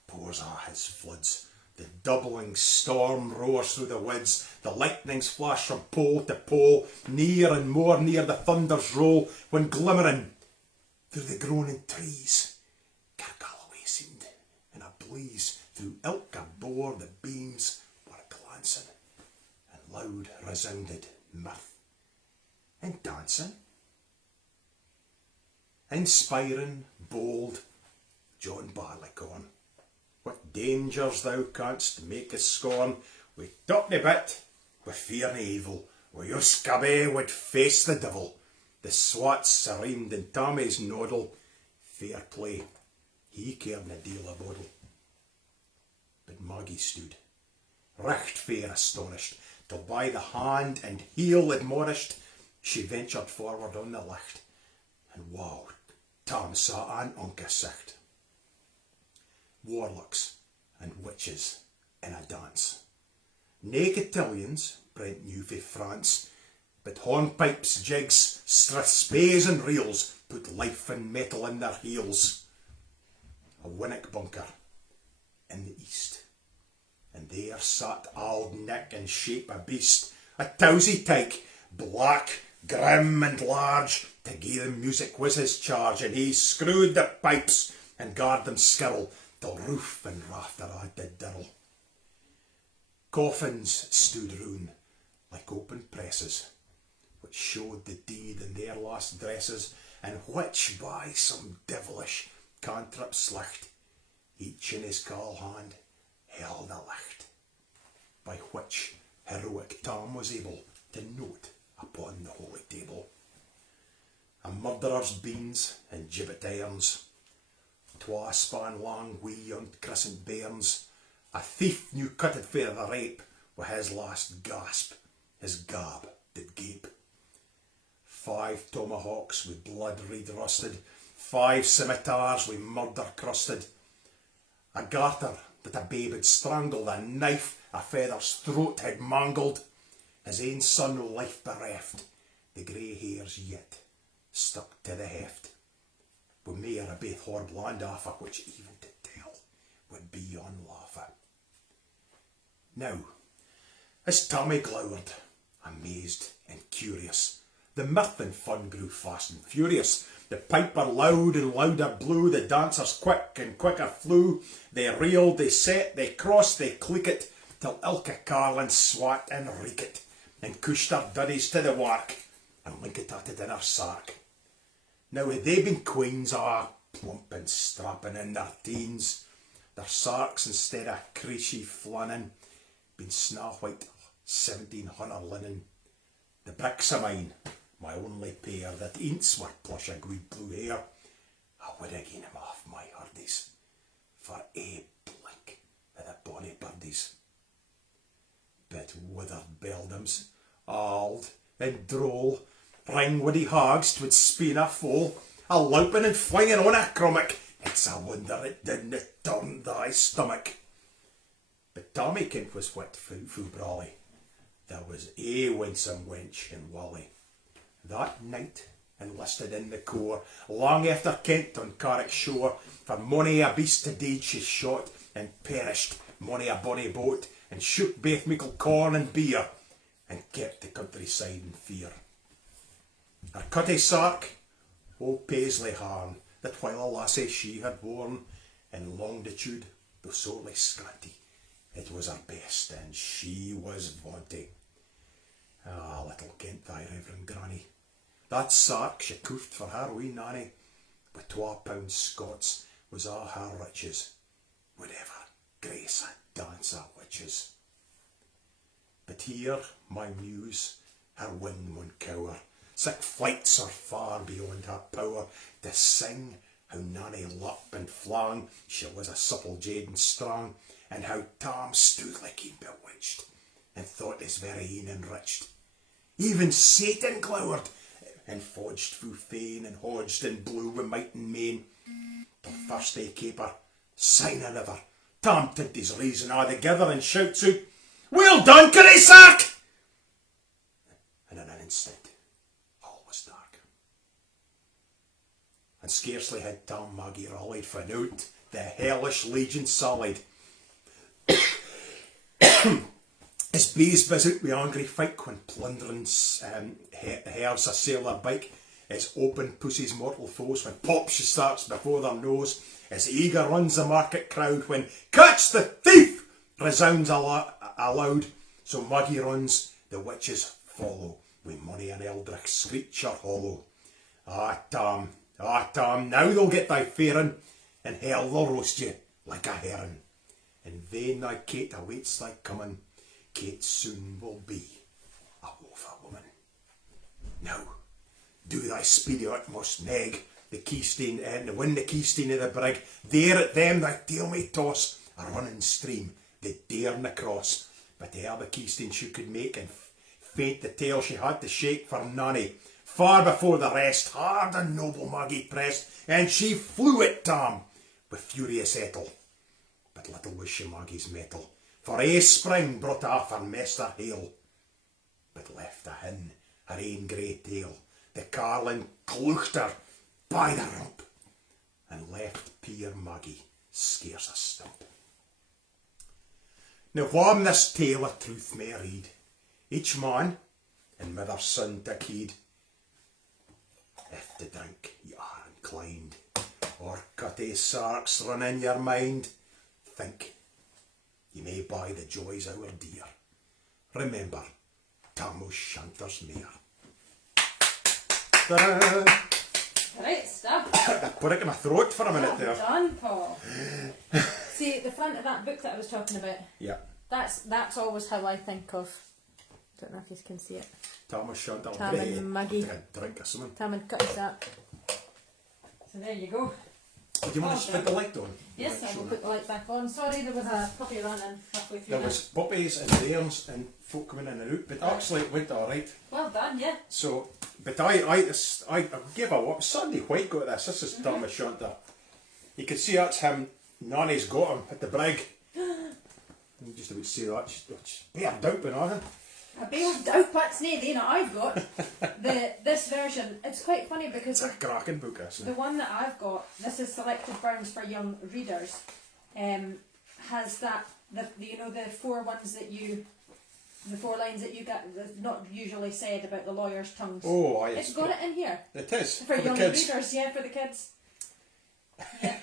pours his floods. The doubling storm roars through the woods, the lightnings flash from pole to pole, near and more near the thunders roll, when glimmering through the groaning trees, Gargalloway seemed in a blaze. Through ilka bore the beams were glancing, and loud resounded mirth and dancing. Inspiring, bold, John Barleycorn, what dangers thou canst make us scorn, we talk nae bit, we fear nae evil, we your scabby would face the devil. The swats serene in Tommy's noddle, fair play, he cared nae deal a boddle. But Maggie stood, recht fair astonished, till by the hand and heel admonished, she ventured forward on the licht, and wow, Tom saw an unca sicht. Warlocks and witches in a dance. Nae cotillions Brent knew fae France, but hornpipes, jigs, strathspeys and reels put life and metal in their heels. A winnock bunker in the east, and there sat auld Nick in shape a beast, a towsy tyke, black, grim and large. To gie them music was his charge, and he screwed the pipes and guard them skirl, till roof and rafter I did dirl. Coffins stood round like open presses, which showed the deed in their last dresses, and which by some devilish cantrip slicht, each in his caul hand held a licht, by which heroic Tom was able to note upon the holy table. A murderer's beans and gibbet irons, twa span lang wee on crescent bairns, a thief new cutted fair the rape, wi' his last gasp his gab did gape. 5 tomahawks with blood reed rusted, 5 scimitars with murder crusted, a garter that a babe had strangled, a knife a feather's throat had mangled, his ain son life bereft, the grey hairs yet stuck to the heft, wi' mair a baith horrible and affa, which even to tell would be unlawfa. Now, as Tommy glowered, amazed and curious, the mirth and fun grew fast and furious. The piper loud and louder blew, the dancers quick and quicker flew. They reeled, they set, they crossed, they clickit, till ilka carlin swat and reekit, and cushed their duddies to the wark, and linkit at it in her sack. Now had they been queens, plump and strapping in their teens, their sarks instead of creasy flannin, been snaw white 1700 linen. The bricks o' mine, my only pair, that ance were plush a gweed blue hair, I would ha' gi'en him off my hardies, for ae blink o' the bonny birdies. But withered beldams, auld and droll, ringwoody hags twould speen a foal, a louping and flinging on a crummock, it's a wonder it didna turn thy stomach. But Tommy kent was what fu brawly, there was ae winsome wench in Wally. That night enlisted in the corps, long after Kent on Carrick shore, for mony a beast to deed she shot, and perished mony a bonny boat, and shook baith meikle corn and beer, and kept the countryside in fear. Her cutty sark, old Paisley harn, that while a lassie she had worn, in longitude, though sorely scranty, it was her best, and she was vaunty. Ah, little kent thy reverend granny, that sark she coofed for her wee nanny, with £12 Scots was a' her riches, would ever grace a dance of witches. But here my muse, her wing mun cower, sick flights are far beyond her power to sing how Nanny lap and flang, she was a supple jade and strong, and how Tam stood like he bewitched, and thought his very een enriched. Even Satan glowered, and fodged fu fain, and hodged and blew wi' might and main, till first they caper, sign a river, Tam tipped his reason a' together, and shouts out, "Well done, Curry Sark!" And in an instant, all was dark. And scarcely had Tam Maggie rallied from out, the hellish legion sallied. His bees buzz out with angry fight when plundering herds assail their bike. His open pussy's mortal foes when pop she starts before their nose. As eager runs the market crowd when "Catch the thief!" resounds aloud. So Maggie runs, the witches follow, with money and eldritch screech or hollow. Ah, Tam, now they'll get thy faring, and hell they'll roast you like a herring. In vain thy Kate awaits thy coming, Kate soon will be a woeful woman. Now, do thy speedy utmost, neg, the keystone, and win the keystone of the brig. There at them thy tail may toss, a running stream, they darena cross. But ere the keystone she could make, and faint the tail she had to shake for Nanny. Far before the rest, hard and noble Maggie pressed, and she flew at Tam with furious ettle. But little was she Maggie's mettle, for ae spring brought off her mester hail, but left a hin her ain grey tail. The carlin clouched her by the rump, and left peer Maggie scarce a stump. Now wham this tale of truth may read, each man and mother's son take heed. If to drink ye are inclined, or cutty sarks run in your mind, think ye may buy the joys our dear. Remember, Tam O'Shanter's mare. Ta-da! Great stuff. I put it in my throat for a minute Well there. done, Paul. See, the front of that book that I was talking about, Yeah. that's always how I think of, I don't know if you can see it, Tam O'Shanter. Tam and Maggie. Take a drink or something. Tam and Cutty Sark. So there you go. Do you want to put the light on? Yes, I will put the light back on. Sorry, there was a puppy running halfway through There was puppies and bairns and folk coming in and out, but actually it went alright. Well done, yeah. So, but I gave a what? Sandy White got this. This is Tam O'Shanter. You can see that's him. Nanny's got him at the brig. You just about see that. She's bared out by nothing. A bailed out that's nae that I've got. This version, it's quite funny because It's a cracking book, the isn't it? one that I've got, this is Selected Burns for Young Readers, has that, the four lines that you get that's not usually said about the lawyer's tongues. Oh, aye. It's got it in here. It is. For the young kids. readers, yeah, for the kids. Yeah.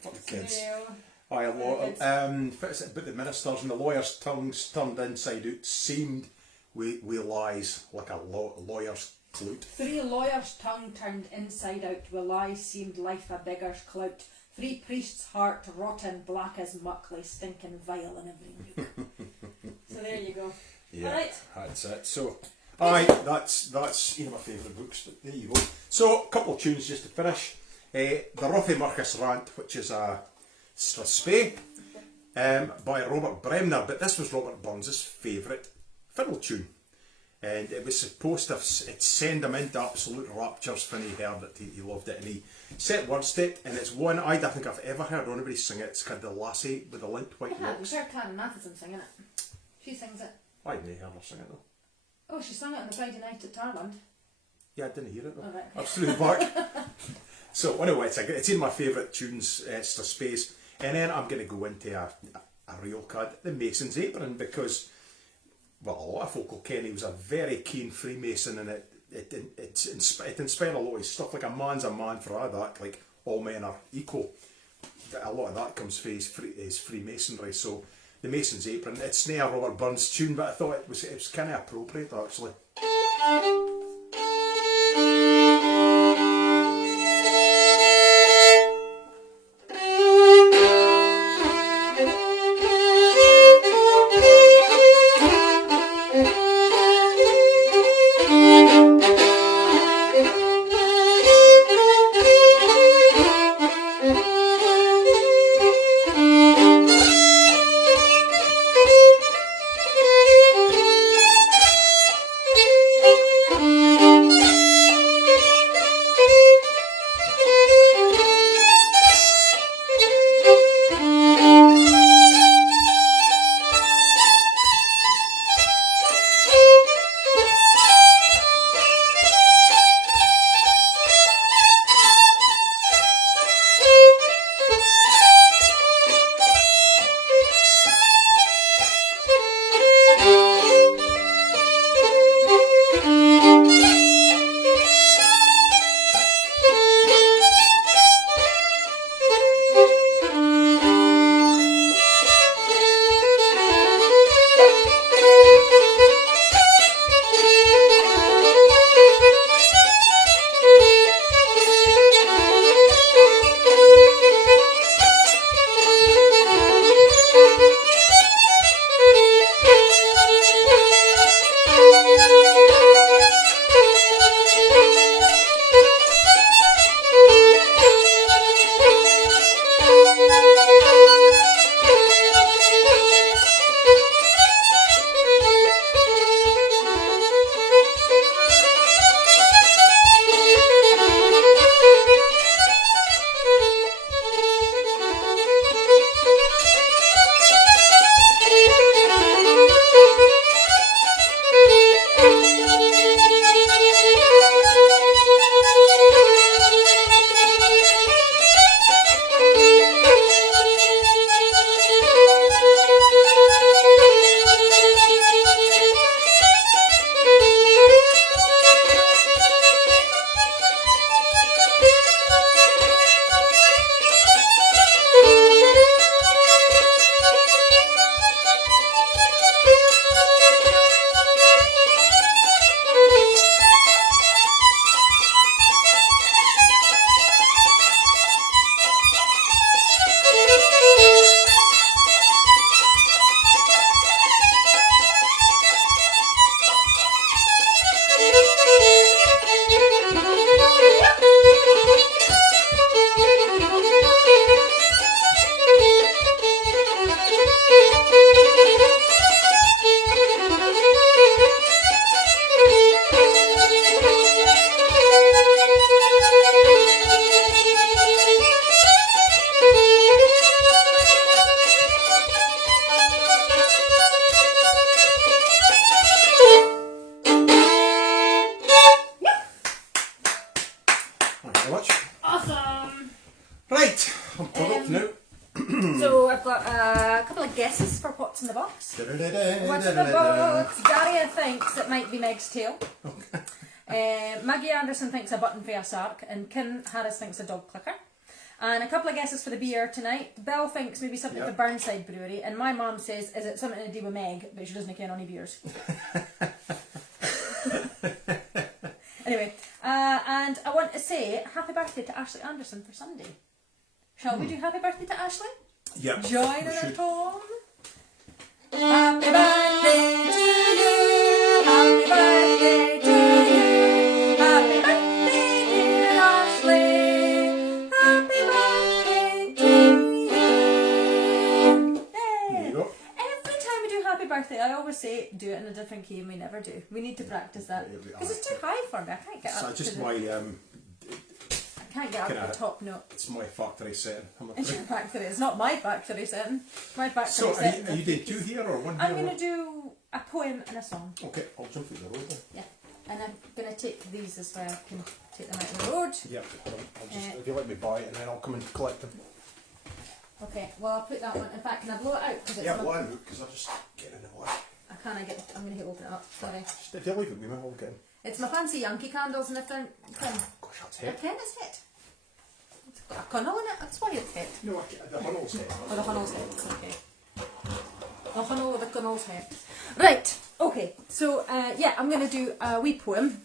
For the kids. So, Aye, kids. but the ministers and the lawyers' tongues turned inside out seemed with lies like a lawyer's clout. 3 lawyers' tongue turned inside out with lies seemed life a beggar's clout. 3 priests' heart rotten black as muck lay stinking vile in every nook. So there you go. Yeah, Alright. that's it. So, aye, that's my favourite books. But there you go. So, a couple of tunes just to finish. The Rothy Marcus Rant, which is a Strathspey by Robert Bremner, but this was Robert Burns' favourite fiddle tune, and it was supposed to send him into absolute raptures when he heard it. He loved it, and he set words to it, and it's one I don't think I've ever heard anybody sing it. It's called The Lassie with the Lint White Yeah, Locks. we've heard Karen Matheson singing it. She sings it. I didn't hear her sing it though. Oh, she sang it on the Friday night at Tarland. Yeah, I didn't hear it though. Oh, right. I was through the back. So anyway, it's in my favourite tunes, Strathspeys. And then I'm going to go into a real cad, the Mason's apron, because, well, a lot of folk will ken he was a very keen Freemason, and it inspired a lot of stuff, like a man's a man for all that, like all men are equal. A lot of that comes from his Freemasonry, so the Mason's apron, it's not a Robert Burns tune, but I thought it was kind of appropriate actually. Guesses for what's in the box. What's in the box? Daria thinks it might be Meg's tail. Maggie Anderson thinks a button for a sark, and Kim Harris thinks a dog clicker. And a couple of guesses for the beer tonight. Belle thinks maybe something for Burnside Brewery, and my mum says, is it something to do with Meg, but she doesn't care any beers. Anyway, and I want to say happy birthday to Ashley Anderson for Sunday. Shall we do happy birthday to Ashley? Yep. Join in at home. Happy birthday to you. Happy birthday to you. Happy birthday, dear Ashley. Happy birthday to you. There you go. Every time we do happy birthday, I always say do it in a different key, and we never do. We need to practice that because it's too high for me. I can't get up. It's just Can't get up to the top note. It's my factory setting. It's your factory. It's not my factory setting. My factory so setting. So are you doing two here or one here? I'm going to do a poem and a song. Okay, I'll jump out the road then. Yeah, and I'm going to take these as well. I can take them out of the road. Yeah, I'll just, if you let me buy it and then I'll come and collect them. Okay, well I'll put that one. In fact, can I blow it out? Cause it's Yeah, one, because I'm just getting in the way. I can't get. I'm going to open it up. Sorry. Just, if you leave it, we might all get in. It's my fancy Yankee candles and everything. Gosh, that's A head. pen is it? It's got a connell in it. That's why it's hit. No, the Hunnell's head. Oh, the Hunnell's head. Okay. The Hunnell with the Connell's head. Right. Okay. So yeah, I'm going to do a wee poem.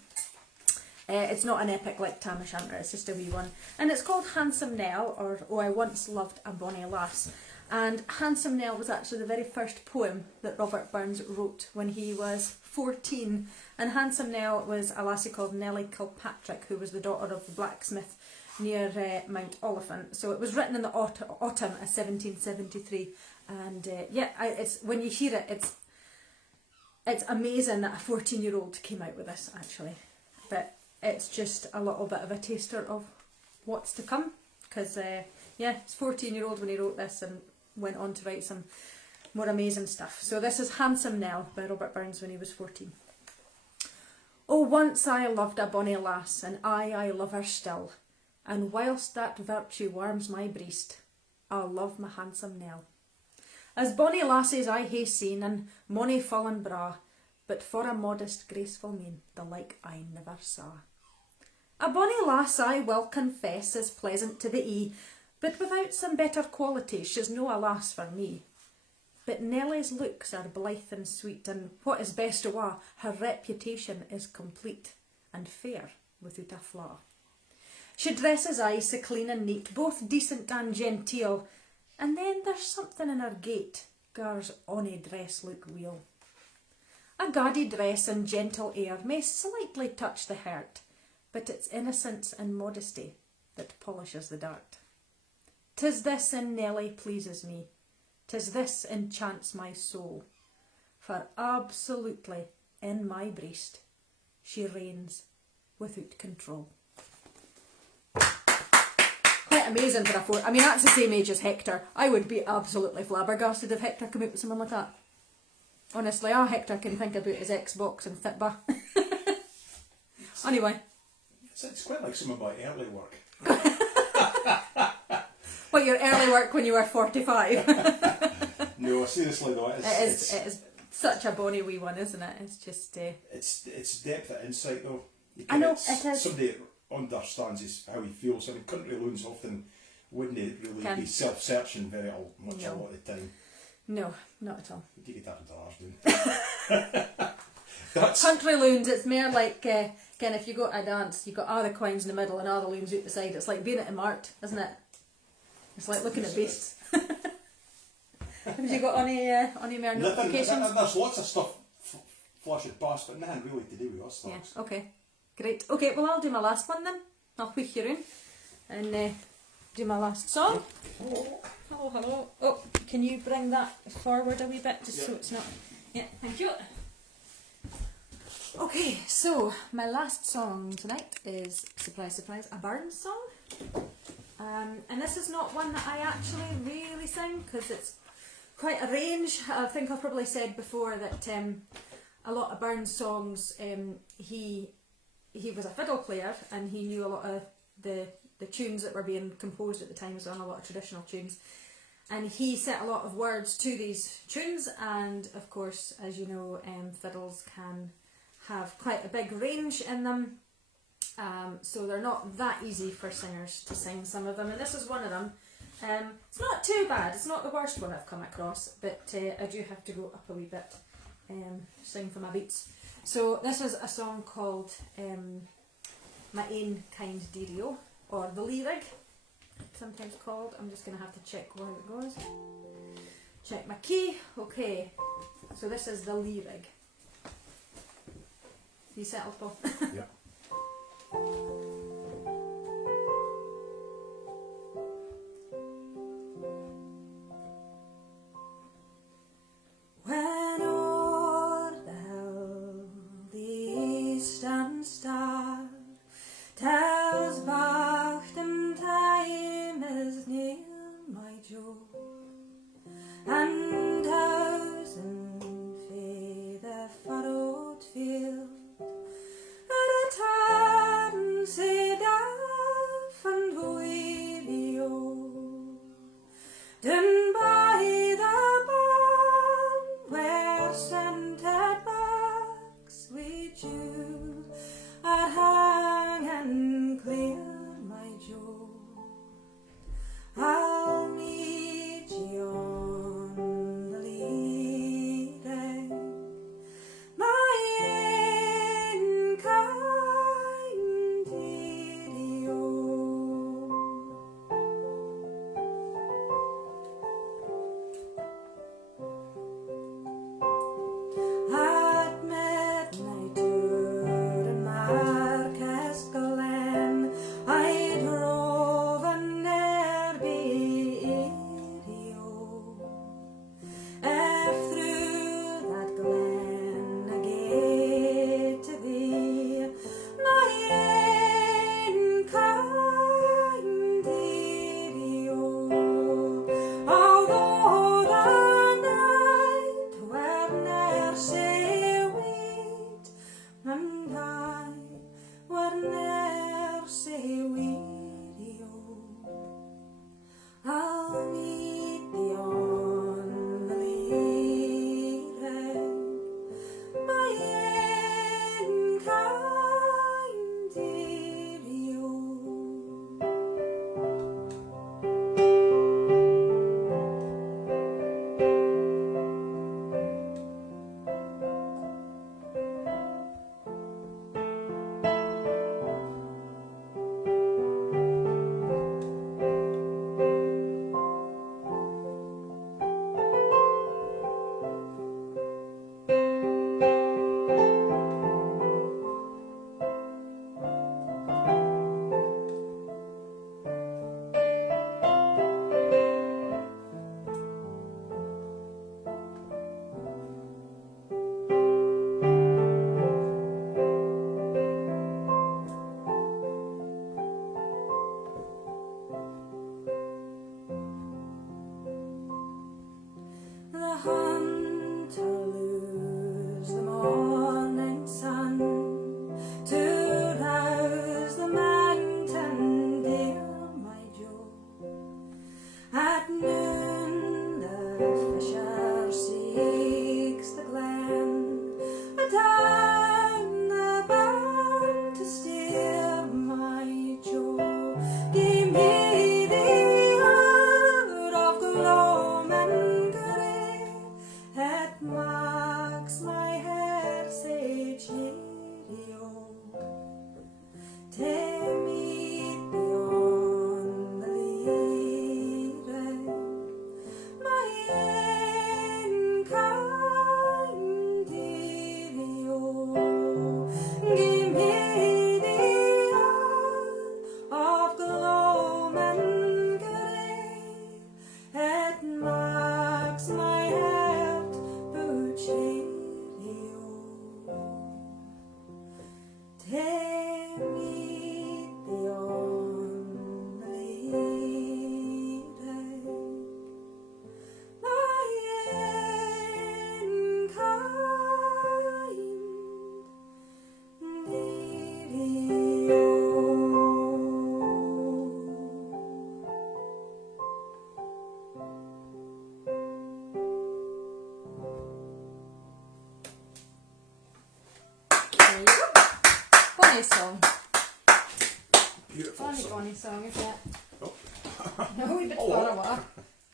It's not an epic like Tam O'Shanter, it's just a wee one. And it's called Handsome Nell, or Oh, I Once Loved a Bonnie Lass. And Handsome Nell was actually the very first poem that Robert Burns wrote when he was 14. And Handsome Nell was a lassie called Nellie Kilpatrick, who was the daughter of the blacksmith near Mount Oliphant. So it was written in the autumn of 1773. And yeah, it's when you hear it, it's amazing that a 14-year-old came out with this, actually. But it's just a little bit of a taster of what's to come, because yeah, he's 14-year-old when he wrote this and went on to write some more amazing stuff. So this is Handsome Nell by Robert Burns when he was 14. Oh, once I loved a bonny lass, and I love her still, and whilst that virtue warms my breast, I'll love my handsome Nell. As bonny lasses I hae seen, and mony fallen bra, but for a modest, graceful mien, the like I never saw. A bonny lass, I will confess, is pleasant to the ee, but without some better qualities, she's no a lass for me. But Nellie's looks are blithe and sweet, and what is best of a', her reputation is complete, and fair without a flaw. She dresses aye so clean and neat, both decent and genteel, and then there's something in her gait, gars ony dress look weel. A gaudy dress and gentle air may slightly touch the heart, but it's innocence and modesty that polishes the dart. 'Tis this in Nellie pleases me, 'tis this enchants my soul, for absolutely in my breast she reigns without control. Quite amazing for a four. I mean, that's the same age as Hector. I would be absolutely flabbergasted if Hector came out with someone like that. Honestly, Hector can think about his Xbox and Fitbit. Anyway. It's quite like some of my early work. What, your early work when you were 45? No, seriously though, it is such a bonny wee one, isn't it? It's just... It's depth of insight though. I know, it is. Somebody that understands how he feels. I mean, country loons often wouldn't really be self-searching much a lot of the time. No, not at all. What do you get that into ours doing? Country loons, it's more like, again, if you go to a dance, you've got all the coins in the middle and all the loons out the side. It's like being at a mart, isn't it? It's like looking at beasts. Have you got any more notifications? There's lots of stuff flashing past, but nothing really to do with us. Yeah, okay. Great. Okay, well I'll do my last one then. I'll wheech you in and do my last song. Hello. Hello, hello. Oh, can you bring that forward a wee bit just so it's not... Yeah, thank you. Okay, so my last song tonight is, surprise, surprise, a Burns song. And this is not one that I actually really sing because it's quite a range. I think I've probably said before that a lot of Burns songs, he was a fiddle player and he knew a lot of the tunes that were being composed at the time, as well, a lot of traditional tunes. And he set a lot of words to these tunes, and of course, as you know, fiddles can have quite a big range in them. So they're not that easy for singers to sing, some of them, and this is one of them. It's not too bad, it's not the worst one I've come across, but I do have to go up a wee bit, sing for my beats. So this is a song called My Ain Kind Deario, or The Lyric, sometimes called. I'm just going to have to check where it goes. Check my key. Okay, so this is The Lyric. You settled, Paul? Yeah. When o'er the hill the eastern star tells back and time is near, my Jo, and thousand fae the furrowed field returns There you go. Bonnie song. Beautiful Bonnie song. Bonnie song, isn't it? Oh. A wee bit Oh. far away.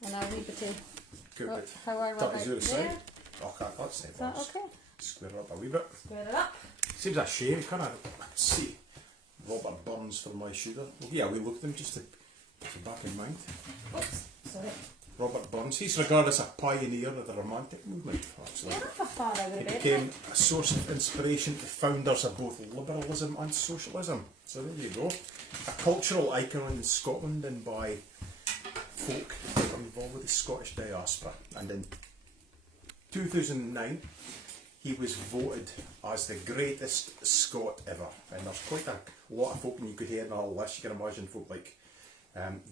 And a wee bit of Good bit. how I That went is your out side. there. Okay, that's it. Is that okay? Square it up a wee bit. Square it up. Seems a shame, can't I see Robert Burns for my shooter. Well, yeah, we looked at him just to put it back in mind. Oops, sorry. Robert Burns, he's regarded as a pioneer of the Romantic movement, actually. Yeah, not far out of He the bed. became a source of inspiration to founders of both liberalism and socialism. So there you go. A cultural icon in Scotland and by folk that are involved with the Scottish diaspora. And in 2009, he was voted as the greatest Scot ever. And there's quite a lot of folk, and you could hear in our list. You can imagine folk like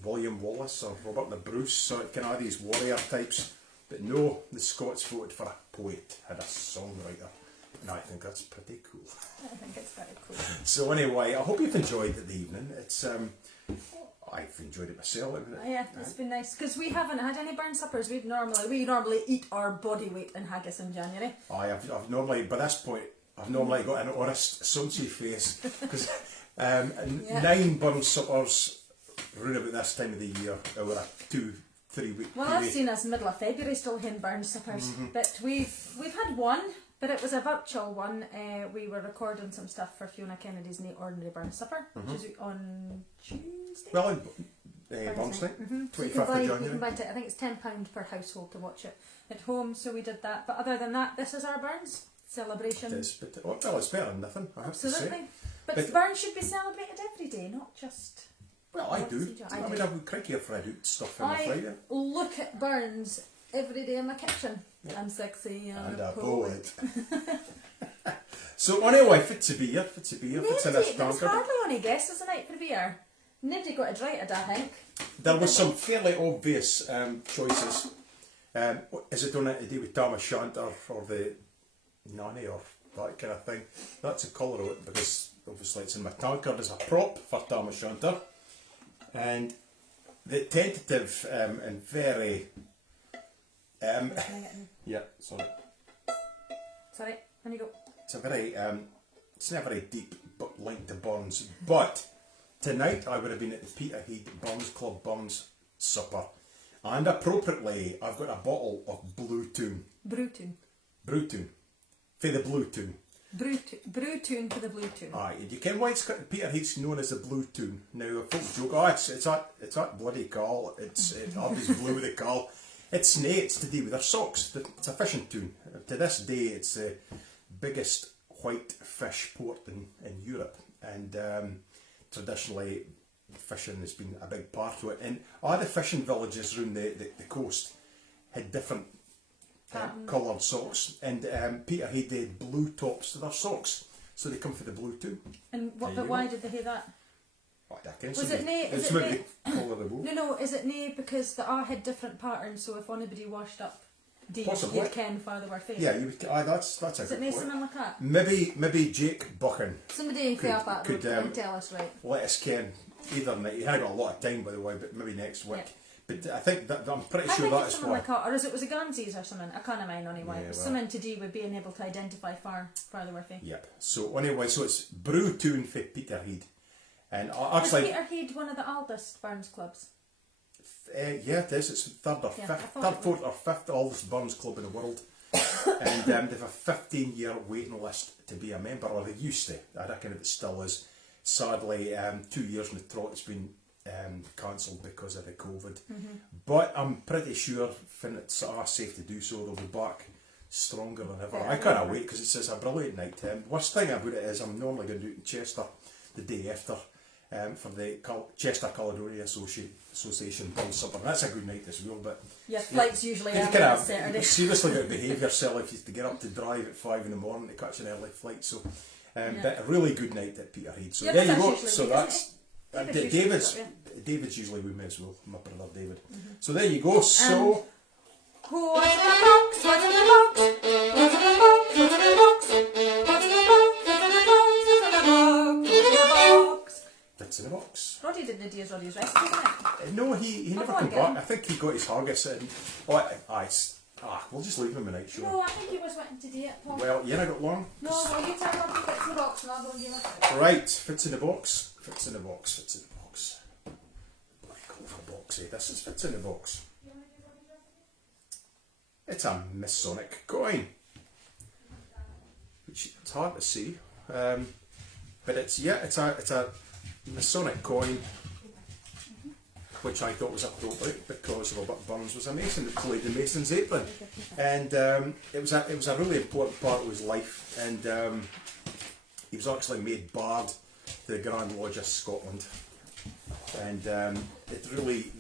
William Wallace or Robert the Bruce, so it can have these warrior types. But no, the Scots voted for a poet, had a songwriter, and I think that's pretty cool. I think it's very cool. So anyway, I hope you've enjoyed the evening. It's I've enjoyed it myself. Yeah, it's been nice because we haven't had any burn suppers. We normally eat our body weight in haggis in January. I've normally, by this point, I've normally got an honest Sunchi face because 9 burn suppers round about this time of the year over a 2-3 week Well, period. I've seen us middle of February still having burn suppers, but we've had one, but it was a virtual one. We were recording some stuff for Fiona Kennedy's Ordinary Burn Supper, which is on Tuesday. Well, in Burns Night, So you 25th can of buy January. it. I think it's £10 per household to watch it at home. So we did that. But other than that, this is our Burns celebration. It is, but, well, it's better than nothing, I have to Absolutely. say. But Burns should be celebrated every day, not just. Well, I do. I I mean, I would cranky if I do stuff on a I Friday. look at Burns every day in my kitchen. I'm sexy and a poet. So anyway, fit to be here, fit in this There was tankard. hardly any guesses the night for the beer. Nobody got it right, I don't think. There was some fairly obvious choices. Is it done to do with Tam O'Shanter or the nanny or that kind of thing? That's a colour of it because obviously it's in my tankard as a prop for Tam O'Shanter. And the tentative and very yeah, sorry. Sorry, on you go. It's a very it's not a very deep but link to Burns. But tonight I would have been at the Peterhead Burns Club Burns supper. And appropriately I've got a bottle of Blue Tune. Brewtoon. Brewtoon. For the Blue Tune. Brewtoon for the blue tune. Aye, and you can why it's Peterhead's known as the Blue Tune. Now folks joke, oh it's that bloody Carl, it's always blue the Carl. It's nae, it's to do with their socks. It's a fishing tune. To this day it's the biggest white fish port in Europe, and traditionally fishing has been a big part of it. And all the fishing villages around the coast had different coloured socks, and Peterhead had blue tops to their socks, so they come for the Blue Tune. And what? But why did they hear that? Was it nae? It's maybe colour the boat. No, is it nae because the A had different patterns, so if anybody washed up D, Possibly. you'd ken farther were face. Yeah, you would. That's a Is it good nae point. something like that? Maybe Jake Buchan Somebody Could- up that could, road can tell us, right? let us ken either night. He hadn't got a lot of time, by the way, but maybe next week. Yeah. But I think that I'm pretty I sure think that it's is something why. like that, or is it was a Guernseys or something? I can't mind anyway. Yeah, It was well. something to do with being able to identify farther were face. Yep. So anyway, so it's Brew Tune for Peterhead, and Was actually, Peterhead one of the oldest Burns clubs? yeah, it is. It's third, I thought it was. fourth, or fifth oldest Burns club in the world, and they have a 15-year waiting list to be a member, or they used to. I reckon it still is. Sadly, 2 years in the trot it's been cancelled because of the COVID. But I'm pretty sure when it's safe to do so, they'll be back stronger than ever. Yeah, I can't yeah. wait because it's a brilliant night. Worst thing about it is I'm normally going to do it in Chester the day after for the Chester Caledonia Association Burns Supper. That's a good night as well. But Yeah, flights usually you are kind on of Saturday. seriously got to behave yourself if you have to get up to drive at 5 in the morning to catch an early flight. So, but a really good night at Peterhead. So Yeah, there but you go. that's So usually me, that's David's usually David's. got, David's usually with me as well. My brother David. So there you go. So What's in the box? What's in the box? What's in the box? What's in the box? What's in the box? What's in the box? What's in the box? What's in the box? fits in the box. Roddy didn't do his Roddy's recipe, didn't it? No, he Oh, never go on, came get him. back. I think he got his haggis and we'll just leave him a night, sure. No, I think he was wanting to do it, Paul. Well, you ain't got long. No, well, you tell Roddy that fits in the box, not going to give it. Right, fits in the box. Fits in the box. Fits in the box. Colourful box, eh? This is fits in the box. It's a Masonic coin, which it's hard to see, but it's a Masonic coin, which I thought was appropriate because Robert Burns was a Mason that played the Mason's apron, and it was a really important part of his life, and he was actually made Bard to the Grand Lodge of Scotland, and it really,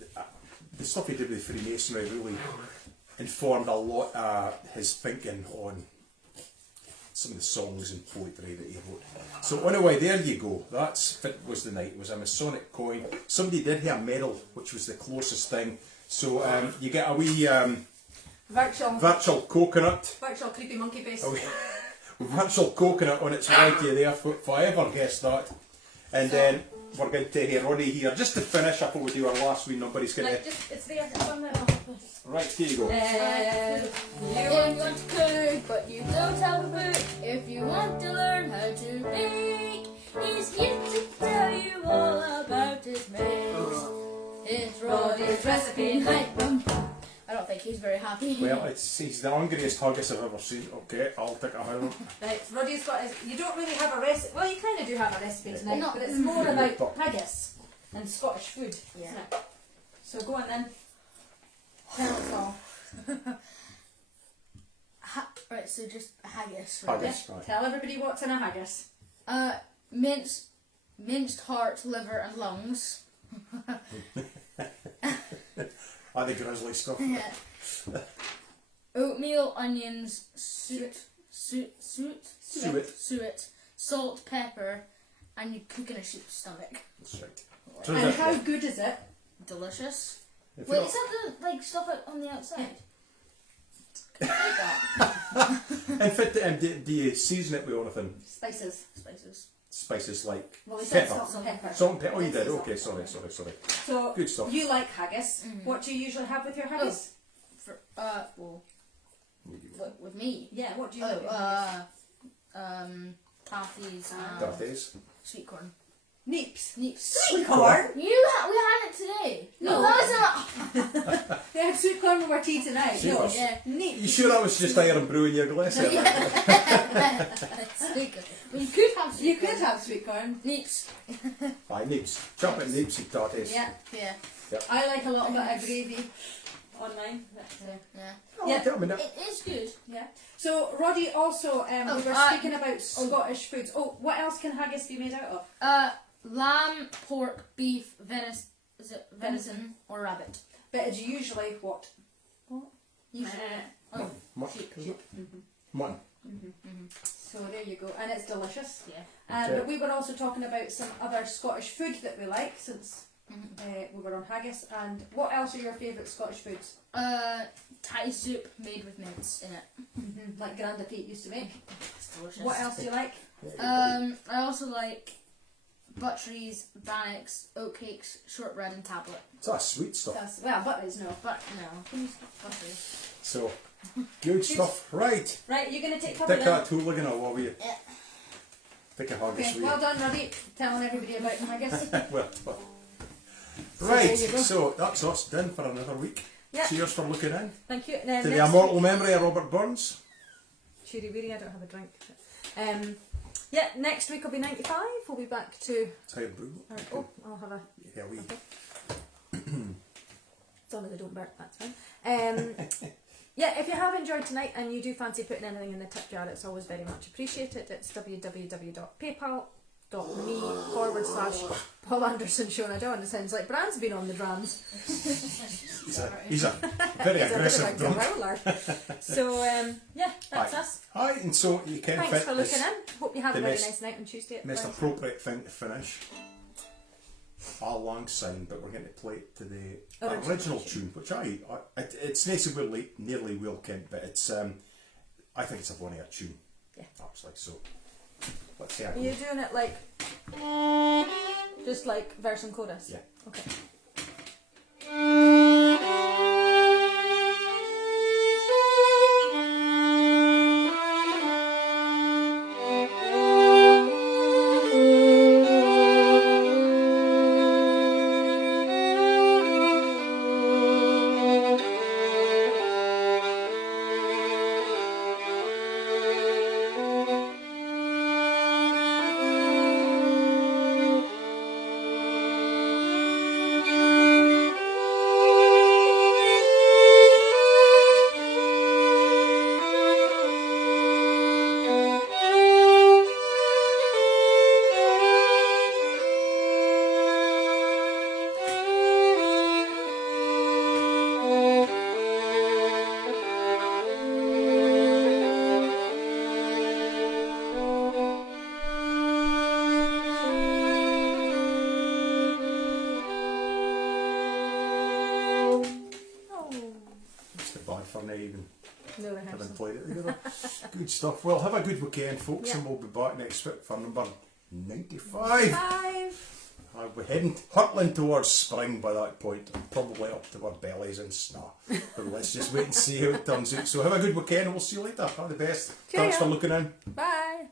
the stuff he did with Freemasonry really informed a lot of his thinking on some of the songs and poetry that he wrote. So anyway, there you go. That's was the night. It was a Masonic coin. Somebody did have a medal, which was the closest thing. So you get a wee virtual coconut. Virtual creepy monkey face. Virtual coconut on its way to you there, if I ever guessed that. And then we're going to hear Ronnie here. Just to finish up what we do our last wee number, he's going to... It's there, it's on there. Right, here you go. You want to cook, but you don't have a book. If you want to learn how to bake, he's here to tell you all about his maze. It's Roddy's recipe night. I don't think he's very happy. Well, he's the hungriest haggis I've ever seen. Okay, I'll take a home. Right, Roddy's got his... You don't really have a recipe... Well, you kind of do have a recipe tonight, Not- but it's more about haggis and Scottish food, Yeah. isn't it? So go on then. Tell us all. Right, so just haggis. Right? Haggis, Yeah. right. Tell everybody what's in a haggis. Minced heart, liver, and lungs. The grizzly stuff. Yeah. Oatmeal, onions, suet, salt, pepper, and you cook in a sheep's stomach. That's right. So And how good is it? Delicious. if Wait, you're- is that the stuff on the outside? And do you season it with anything? Spices. Spices like Well, we said pepper. salt and pepper. Salt and pepper. Oh, you did. Okay, sorry. So, Good stuff. you like haggis. What do you usually have with your haggis? With me. Yeah, what do you like with your haggis? Tatties and Darties. sweet corn. Neeps. Sweet corn? we had it today. No, that was They had sweet corn with our tea tonight. Sweet No, corn. Yeah. neeps. You sure that was just iron brew in your glass? not. It's sweet corn. Well, you could have sweet You could corn. have sweet corn. Neeps. Aye, neeps. Chocolate neeps and tarties. Yeah. Yeah. I like a little bit of gravy on mine. Yeah. Oh, Yeah. tell me that. It is good. Yeah. So, Roddy, also, we were Oh, speaking about Scottish foods. Oh, what else can haggis be made out of? Lamb, pork, beef, venison, or rabbit. But it's usually what? Usually. Oh, Mutton. sheep. Is it? Mutton. So there you go, and it's delicious. Yeah. Okay. But we were also talking about some other Scottish food that we like since we were on haggis. And what else are your favourite Scottish foods? Thai soup made with mince in it. Like Granda Pete used to make. It's delicious. What else do you like? I also like butteries, bannocks, oatcakes, shortbread, and tablet. It's all sweet stuff. Butteries, no. But no, butteries. So, good stuff. Right. Right, you're going to take a couple Take then? that hooligan or what were you? Yeah. Take a haggis Okay, with well done, Roddy. Telling everybody about haggis. well, So right, there you go. so that's us done for another week. Yeah. Cheers for looking in. Thank you. And then To the next immortal memory of Robert Burns. Cheery weery, I don't have a drink. Yeah, next week will be 95. We'll be back to... Thai brew. Oh, I'll have a... Yeah, we. As long as I don't burp, that's fine. Yeah, if you have enjoyed tonight and you do fancy putting anything in the tip jar, it's always very much appreciated. It's www.paypal.me/Paul Anderson Shona Dawn. It sounds like Bran's been on the drums. He's a very He's a aggressive bit of a drunk. growler. So, yeah, that's Aye. us. Aye, and so you can Thanks fit for looking in. Hope you have a the very most- nice night on Tuesday. At most Bran's. appropriate thing to finish. A long sign, but we're going to play it to the original tune, which it's nice and nearly well kent, but it's I think it's a bonnier tune. Yeah. Actually, so let's see how it Are you goes. doing it like... just like verse and chorus? Yeah. Okay. not even No having rehearsal. played it together. Good stuff. Well, have a good weekend, folks, Yeah. and we'll be back next week for number 95. 5. We're heading, hurtling towards spring by that point, probably up to our bellies in snow. But let's just wait and see how it turns out. So have a good weekend, and we'll see you later. All the best. Thanks for Cheerio. looking in. Bye.